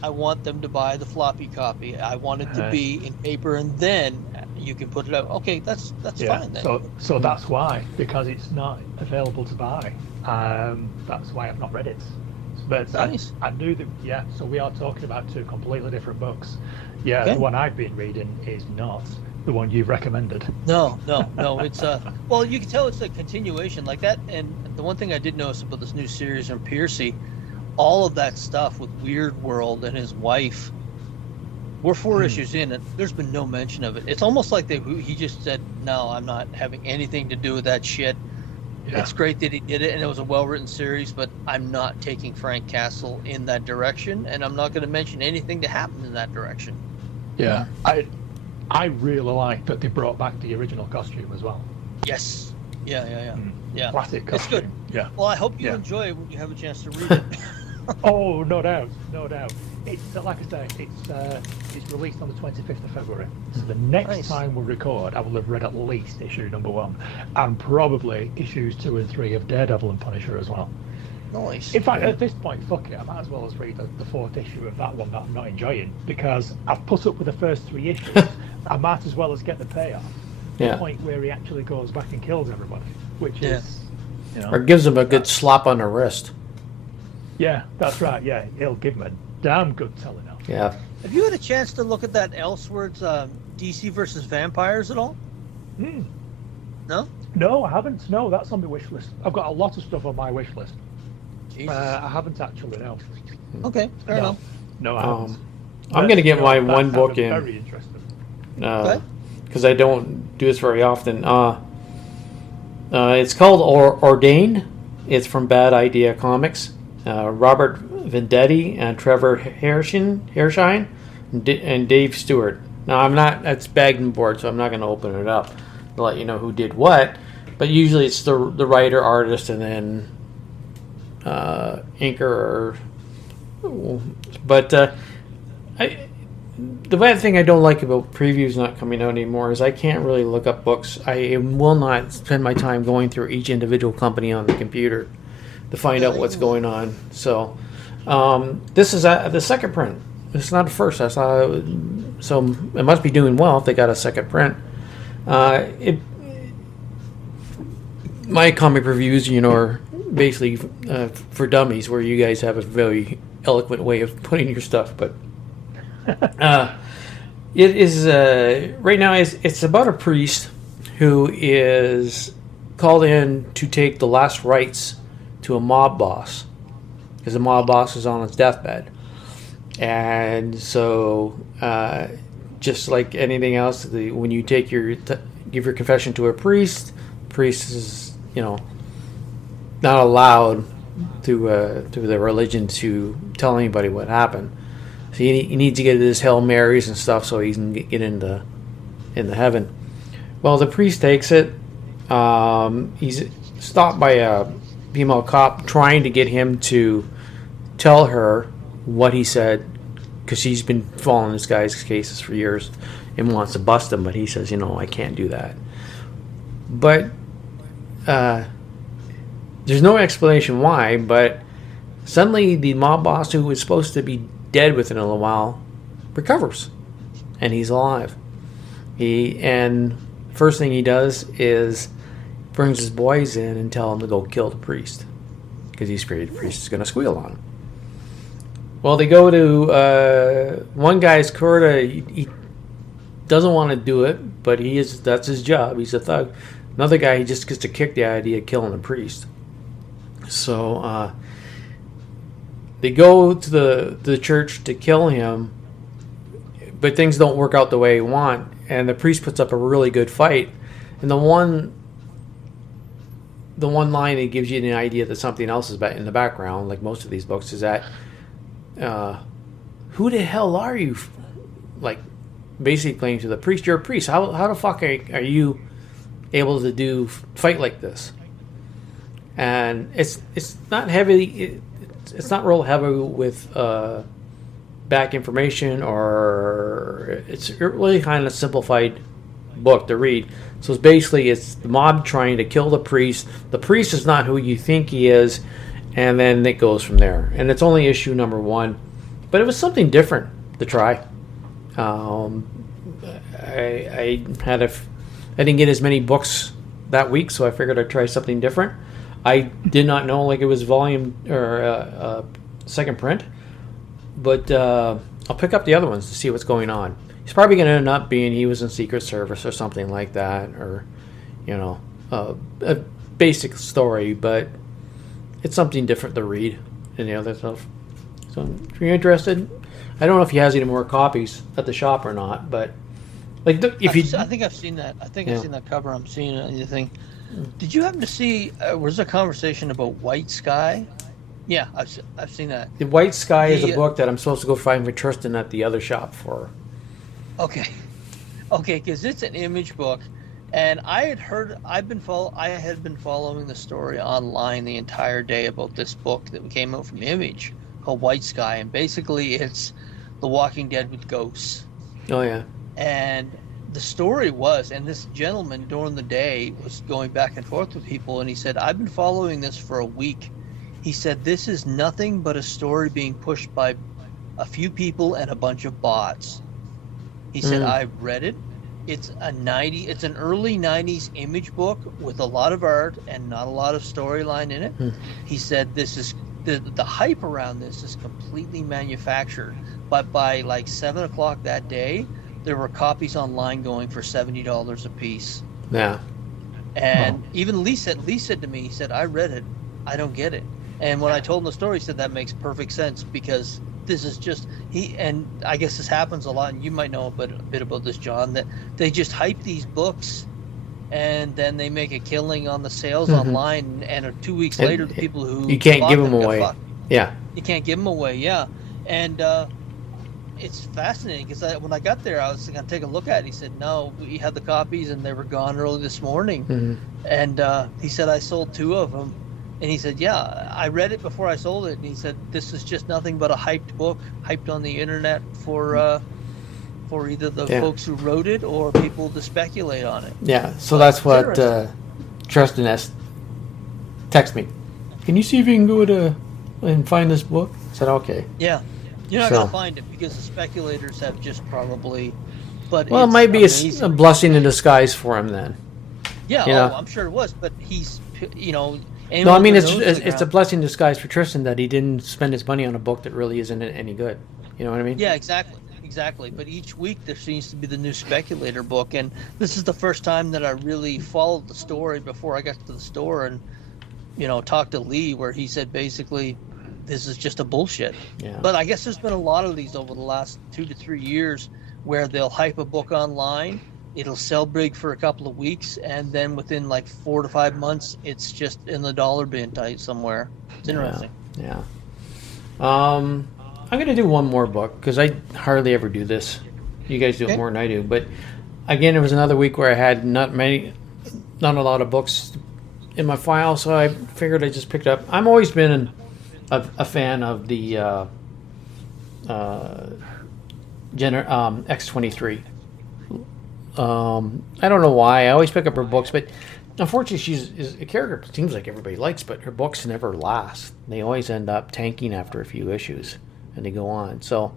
I want them to buy the floppy copy. I want it to be in paper, and then you can put it out. Okay, that's fine then. So that's why, because it's not available to buy. That's why I've not read it. But nice. I knew that. Yeah. So we are talking about two completely different books. Yeah. Okay. The one I've been reading is not the one you've recommended. No. It's well, you can tell it's a continuation like that. And the one thing I did notice about this new series from Piercy, all of that stuff with Weird World and his wife, we're 4 issues in, and there's been no mention of it. It's almost like he just said, no, I'm not having anything to do with that shit. Yeah. It's great that he did it, and it was a well-written series, but I'm not taking Frank Castle in that direction, and I'm not going to mention anything that happened in that direction. Yeah. I really like that they brought back the original costume as well. Yes. Yeah. Yeah. Classic costume. It's good. Yeah. Well, I hope you enjoy it when you have a chance to read it. Oh, no doubt. It's like I say, it's released on the 25th of February. So the next time we record, I will have read at least issue number 1, and probably issues 2 and 3 of Daredevil and Punisher as well. Nice. In fact, at this point, fuck it, I might as well as read the 4th issue of that one that I'm not enjoying, because I've put up with the first 3 issues. I might as well as get the payoff. The point where he actually goes back and kills everybody, which is, or gives him a good slap on the wrist. Yeah, that's right. Yeah, he'll give him a damn good telling off. Yeah. Have you had a chance to look at that Elseworlds DC versus Vampires at all? No? No, I haven't. No, that's on my wish list. I've got a lot of stuff on my wish list. I haven't actually, no. Okay, fair enough. No, I haven't. I'm going to get my one book in. Very interesting. Because I don't do this very often. It's called Ordain. It's from Bad Idea Comics. Robert Venditti and Trevor Hershine and Dave Stewart. Now, I'm not, that's bagged and board, so I'm not going to open it up to let you know who did what. But usually it's the writer, artist, and then inker. But the bad thing I don't like about previews not coming out anymore is I can't really look up books. I will not spend my time going through each individual company on the computer to find out what's going on. So this is the second print. It's not the first. I saw, so it must be doing well if they got a second print. My comic reviews, are basically for dummies, where you guys have a very eloquent way of putting your stuff, but it is right now. It's about a priest who is called in to take the last rites to a mob boss, because the mob boss is on his deathbed, and so just like anything else, when you take give your confession to a priest is not allowed through the religion to tell anybody what happened. So he needs to get his Hail Marys and stuff so he can get into heaven. Well, the priest takes it. He's stopped by a female cop trying to get him to tell her what he said, because she's been following this guy's cases for years and wants to bust him, but he says, I can't do that. But there's no explanation why, but suddenly the mob boss, who was supposed to be dead within a little while, recovers, and he's alive. And first thing he does is brings his boys in and tell him to go kill the priest, because he's afraid the priest is going to squeal on him. Well, they go to one guy's Corda. He doesn't want to do it, but that's his job. He's a thug. Another guy, he just gets to kick the idea of killing the priest. So they go to the church to kill him, but things don't work out the way he want, and the priest puts up a really good fight. And the one line that gives you an idea that something else is in the background, like most of these books, is that who the hell are you? Like, basically claiming to the priest, you're a priest. How the fuck are you able to fight like this? And it's not heavy. It's not real heavy with back information, or it's really kind of simplified book to read. So it's basically it's the mob trying to kill the priest. The priest is not who you think he is, and then it goes from there. And it's only issue number 1, but it was something different to try. I didn't get as many books that week, so I figured I'd try something different. I did not know like it was volume or second print, but I'll pick up the other ones to see what's going on. He's probably going to end up being he was in Secret Service or something like that, or a basic story, but it's something different to read than the other stuff. So if you're interested, I don't know if he has any more copies at the shop or not, but like I think I've seen that. I've seen that cover. I'm seeing it. Anything? Did you happen to see? Was there a conversation about White Sky? Yeah, I've seen that. The White Sky is a book that I'm supposed to go find for Tristan at the other shop for. Okay, because it's an Image book, and I had been following the story online the entire day about this book that came out from Image called White Sky, and basically it's The Walking Dead with ghosts. Oh yeah. And the story was, and this gentleman during the day was going back and forth with people, and he said, I've been following this for a week. He said, this is nothing but a story being pushed by a few people and a bunch of bots. He said, I've read it. It's an early 90s Image book with a lot of art and not a lot of storyline in it. He said, this is the hype around this is completely manufactured. But by like 7 o'clock that day, there were copies online going for $70 a piece. Yeah. And even Lee said to me, he said, I read it. I don't get it. And when I told him the story, he said that makes perfect sense because this is just and I guess this happens a lot, and you might know a bit about this, John, that they just hype these books and then they make a killing on the sales online, and 2 weeks later the people who you can't give them away. Yeah. You can't give them away, yeah. And it's fascinating because when I got there, I was going to take a look at it. He said, no, we had the copies and they were gone early this morning. And he said, I sold 2 of them. And he said, yeah, I read it before I sold it. And he said, this is just nothing but a hyped book, hyped on the internet for either the folks who wrote it or people to speculate on it. Yeah, so that's what Tristan has texted me. Can you see if you can go to and find this book? I said, okay. Yeah. You're not going to find it because the speculators have just probably... But well, it might be a blessing in disguise for him then. Yeah, I'm sure it was. But he's, no, I mean, it's a blessing in disguise for Tristan that he didn't spend his money on a book that really isn't any good. You know what I mean? Yeah, exactly. But each week there seems to be the new speculator book, and this is the first time that I really followed the story before I got to the store and, talked to Lee, where he said basically, this is just a bullshit. Yeah. But I guess there's been a lot of these over the last 2 to 3 years where they'll hype a book online. It'll sell big for a couple of weeks, and then within like 4 to 5 months, it's just in the dollar bin type somewhere. It's interesting. Yeah. I'm gonna do one more book because I hardly ever do this. You guys do it more than I do, but again, it was another week where I had not a lot of books in my file, so I figured I just picked up. I've always been a fan of the X23. I don't know why. I always pick up her books, but unfortunately, she's a character it seems like everybody likes, but her books never last. They always end up tanking after a few issues, and they go on. So,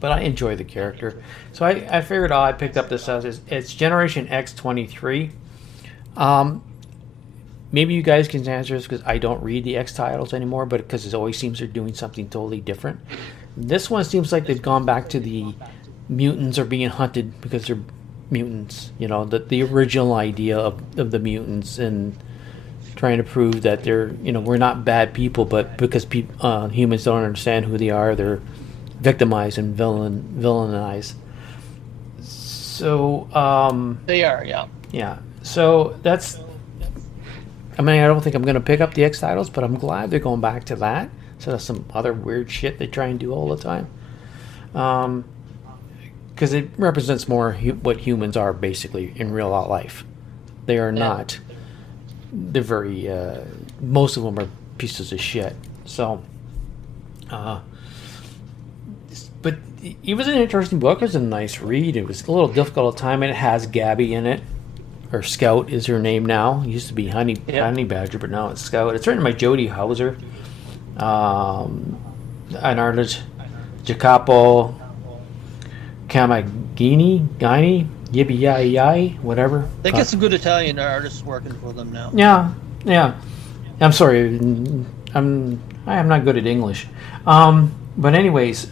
but I enjoy the character. So I figured I picked up this as it's Generation X23. Maybe you guys can answer this because I don't read the X titles anymore, but because it always seems they're doing something totally different. This one seems like they've gone back to the mutants are being hunted because they're mutants, the original idea of the mutants, and trying to prove that they're, we're not bad people, but because humans don't understand who they are, they're victimized and villainized. So they are, yeah. So that's. I mean, I don't think I'm going to pick up the X titles, but I'm glad they're going back to that. So that's some other weird shit they try and do all the time. Because it represents more what humans are basically in real life. They are not. They're very. Most of them are pieces of shit. So, But it was an interesting book. It was a nice read. It was a little difficult at the time, and it has Gabby in it. Or Scout is her name now. It used to be Honey Badger, but now it's Scout. It's written by Jody Hauser. An artist, Jacopo Camagini, Yibby whatever. They get some good Italian artists working for them now. Yeah. I'm sorry, I'm not good at English. But anyways,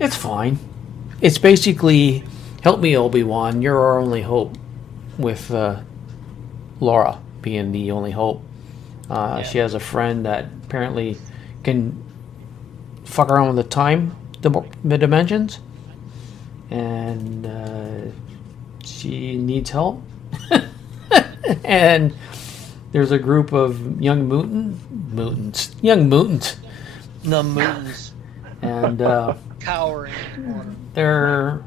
it's fine. It's basically, help me, Obi-Wan, you're our only hope, with Laura being the only hope. She has a friend that apparently can fuck around with the dimensions, and she needs help. And there's a group of young mutants, and cowering in the corner. They're,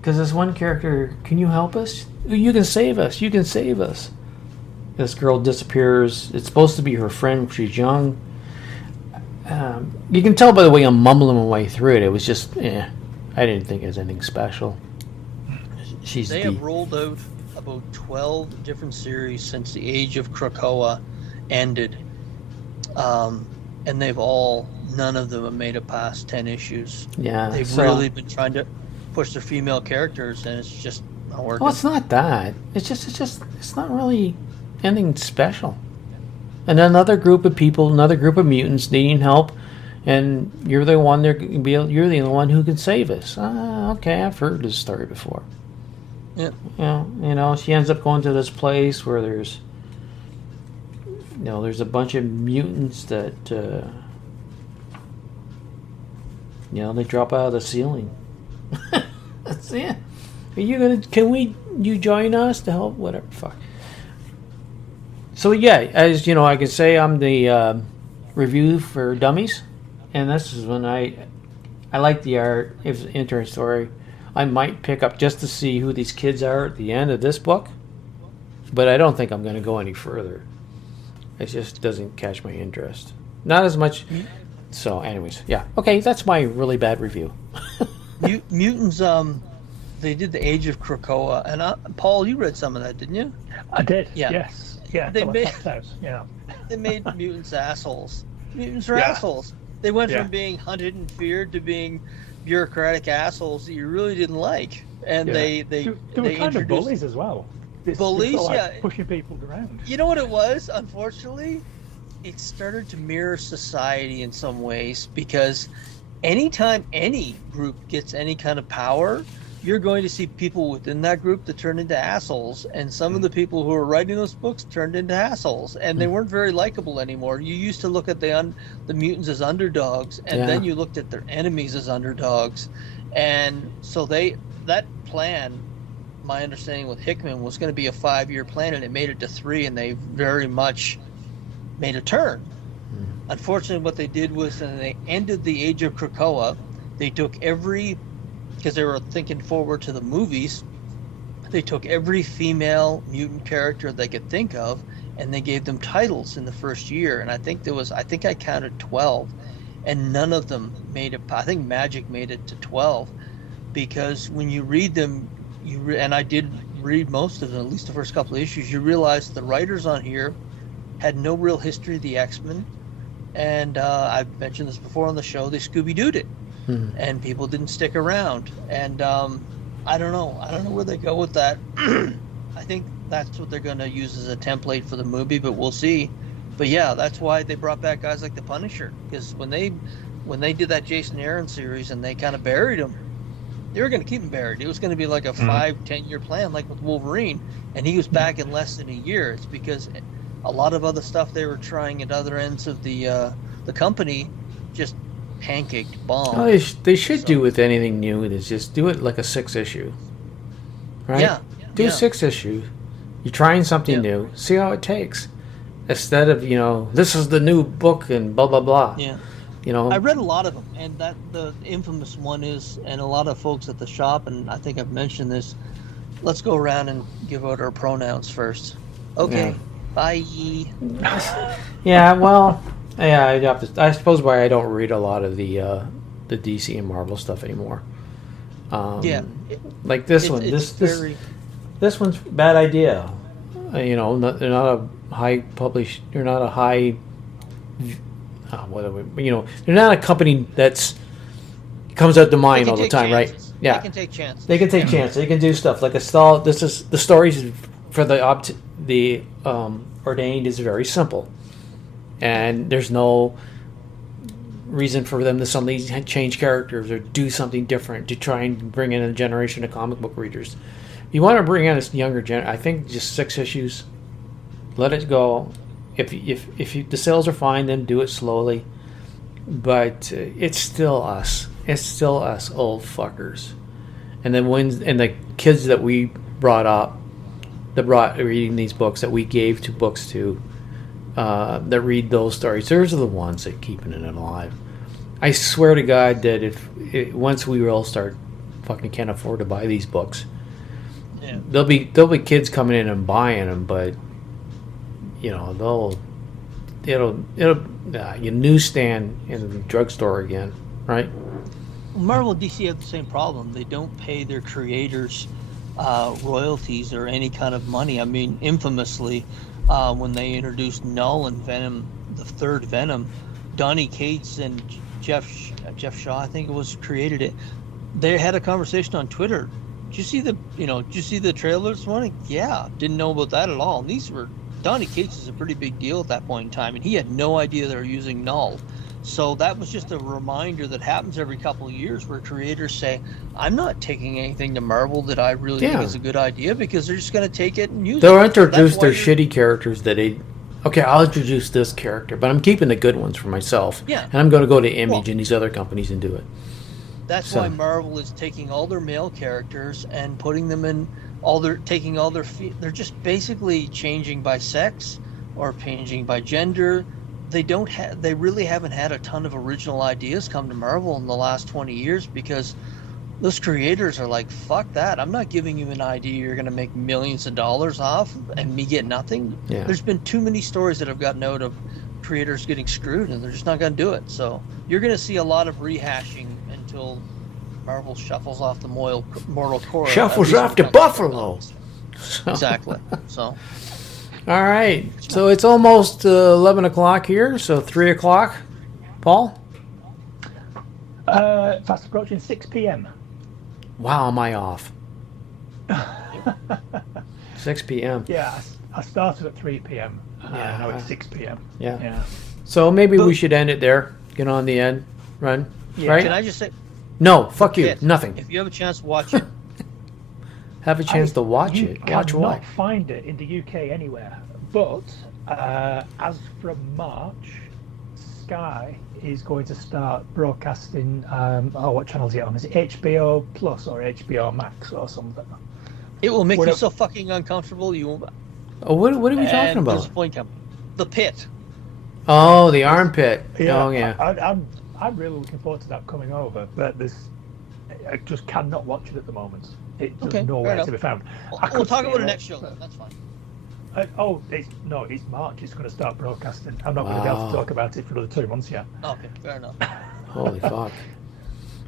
because this one character, can you help us? You can save us. This girl disappears. It's supposed to be her friend. She's young. You can tell by the way I'm mumbling my way through it. It was just, I didn't think it was anything special. They have rolled out about 12 different series since the Age of Krakoa ended. And none of them have made it past 10 issues. Yeah. They've really been trying to push their female characters, and it's just not working. Well, it's not that. It's not really anything special. And another group of people, another group of mutants needing help, and you're the one you're the one who can save us. Okay, I've heard this story before. Yeah. She ends up going to this place where there's a bunch of mutants that they drop out of the ceiling. That's it. Are you gonna? You join us to help? Whatever. Fuck. So as you know, I can say I'm the review for dummies, and this is when I like the art. It's an interesting story. I might pick up just to see who these kids are at the end of this book, but I don't think I'm going to go any further. It just doesn't catch my interest. Not as much. So, anyways, yeah. Okay, that's my really bad review. Mutants, they did the Age of Krakoa, and Paul, you read some of that, didn't you? I did. Yeah. Yes. Yeah. They made mutants assholes. Mutants are assholes. They went from being hunted and feared to being bureaucratic assholes that you really didn't like, and they were kind of bullies as well. Bullies, pushing people around. You know what it was? Unfortunately, it started to mirror society in some ways, because anytime any group gets any kind of power, you're going to see people within that group that turn into assholes, and some of the people who are writing those books turned into assholes, and they weren't very likable anymore. You used to look at the mutants as underdogs, and then you looked at their enemies as underdogs, and so that plan, my understanding with Hickman, was going to be a 5-year plan, and it made it to 3, and they very much made a turn. Unfortunately, what they did was, when they ended the Age of Krakoa, they took because they were thinking forward to the movies, they took every female mutant character they could think of, and they gave them titles in the first year. And I think I counted 12, and none of them made it. I think Magic made it to 12, because when you read them, and I did read most of them, at least the first couple of issues, you realize the writers on here had no real history of the X-Men, and I've mentioned this before on the show, they Scooby-Dooed it. And people didn't stick around, and I don't know where they go with that. I think that's what they're going to use as a template for the movie, but we'll see. But yeah, that's why they brought back guys like the Punisher, because when they did that Jason Aaron series and they kind of buried him, they were going to keep him buried. It was going to be like a 5-10 year plan, like with Wolverine, and he was back in less than a year. It's because a lot of other stuff they were trying at other ends of the company just pancaked bomb. Oh, they should do with anything new is just do it like a 6-issue, right? Yeah. Do a 6-issue. You're trying something new. See how it takes. Instead of this is the new book and blah blah blah. Yeah. I read a lot of them, and that the infamous one is, and a lot of folks at the shop, and I think I've mentioned this. Let's go around and give out our pronouns first. Okay. Bye. Yeah, well, yeah, I suppose why I don't read a lot of the DC and Marvel stuff anymore. Like this one. This one's a bad idea. They're not a high published. They're not a high. They're not a company that's comes out to mine all the time, right? Yeah, they can take chances. They can take chances. They can do stuff like a stall. This is the stories for the ordained is very simple, and there's no reason for them to suddenly change characters or do something different to try and bring in a generation of comic book readers. You want to bring in a younger gen. I think just 6 issues. Let it go. If the sales are fine, then do it slowly. But it's still us. It's still us old fuckers. And then the kids that we brought up, that brought reading these books, that we gave books to, that read those stories, those are the ones that keeping it alive. I swear to God that once we all start fucking can't afford to buy these books, there'll be kids coming in and buying them, but it'll newsstand in the drugstore again, right? Marvel and DC have the same problem. They don't pay their creators royalties or any kind of money. I mean, infamously, when they introduced Null and Venom, the third Venom, Donny Cates and Jeff Shaw, I think it was, created it. They had a conversation on Twitter. Did you see the trailer this morning? Yeah, didn't know about that at all. And Donny Cates is a pretty big deal at that point in time, and he had no idea they were using Null. So that was just a reminder that happens every couple of years where creators say, I'm not taking anything to Marvel that I really think is a good idea, because they're just going to take it and use it. They'll introduce their shitty characters I'll introduce this character, but I'm keeping the good ones for myself. Yeah. And I'm going to go to Image and these other companies and do it. That's why Marvel is taking all their male characters and putting them in they're just basically changing by sex or changing by gender. They really haven't had a ton of original ideas come to Marvel in the last 20 years, because those creators are like, fuck that. I'm not giving you an idea you're going to make millions of dollars off and me get nothing. Yeah. There's been too many stories that have gotten out of creators getting screwed, and they're just not going to do it. So you're going to see a lot of rehashing until Marvel shuffles off the mortal core. Shuffles off to Buffalo. Exactly. So. All right. So it's almost 11 o'clock here. So 3 o'clock. Paul? Fast approaching 6 p.m. Wow, am I off? 6 p.m. Yeah, I started at 3 p.m. Now it's 6 p.m. Yeah. So maybe we should end it there. Get on the end run. Yeah. Right? Can I just say? No, fuck you. Nothing. If you have a chance, watch it. Have a chance to watch it. Watch what? You cannot find it in the UK anywhere. But as from March, Sky is going to start broadcasting. What channel is it on? Is it HBO Plus or HBO Max or something? It will make you so fucking uncomfortable. You won't. Oh, what are we talking about? There's a point coming. The Pit. Oh, the armpit. Yeah, oh, yeah. I'm really looking forward to that coming over, but I just cannot watch it at the moment. It's nowhere to be found. Well, we'll talk about it next show then. That's fine. It's March. It's going to start broadcasting. I'm not going to be able to talk about it for another 2 months yet. Okay, fair enough. Holy fuck.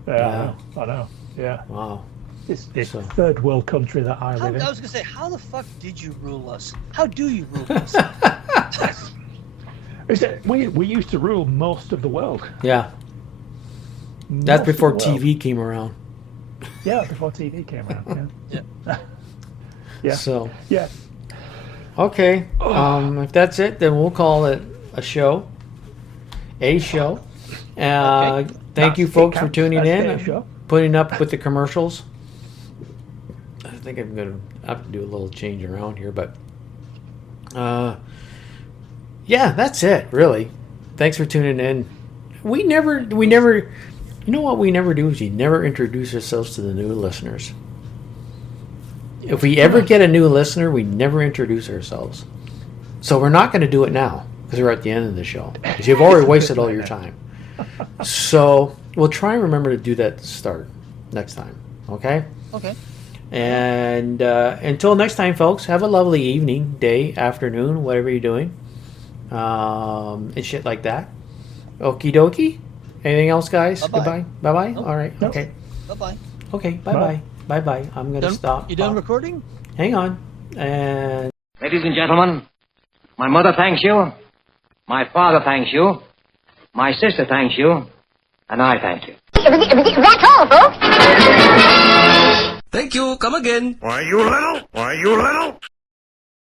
Yeah, I know. Yeah. Wow. It's a third world country that I live in. I was going to say, how the fuck did you rule us? How do you rule us? We used to rule most of the world. Yeah. That's before TV came around. Yeah, before TV came around. Yeah. Yeah. So. Yeah. Okay. If that's it, then we'll call it a show. Thank you, folks, for tuning in. Putting up with the commercials. I think I'm going to have to do a little change around here, but yeah, that's it, really. Thanks for tuning in. We never, you know what we never do is we never introduce ourselves to the new listeners. If we ever get a new listener, we never introduce ourselves. So we're not going to do it now because we're at the end of the show. Because you've already wasted all your time. So we'll try and remember to do that at the start next time. Okay? Okay. And until next time, folks, have a lovely evening, day, afternoon, whatever you're doing. And shit like that. Okie dokie. Anything else, guys? Bye-bye. Goodbye. Bye-bye? Nope. All right. Okay. Bye-bye. Okay. Bye-bye. Bye-bye. I'm going to stop. You done recording? Hang on. And... Ladies and gentlemen, my mother thanks you, my father thanks you, my sister thanks you, and I thank you. That's all, folks. Thank you. Come again. Why, you little?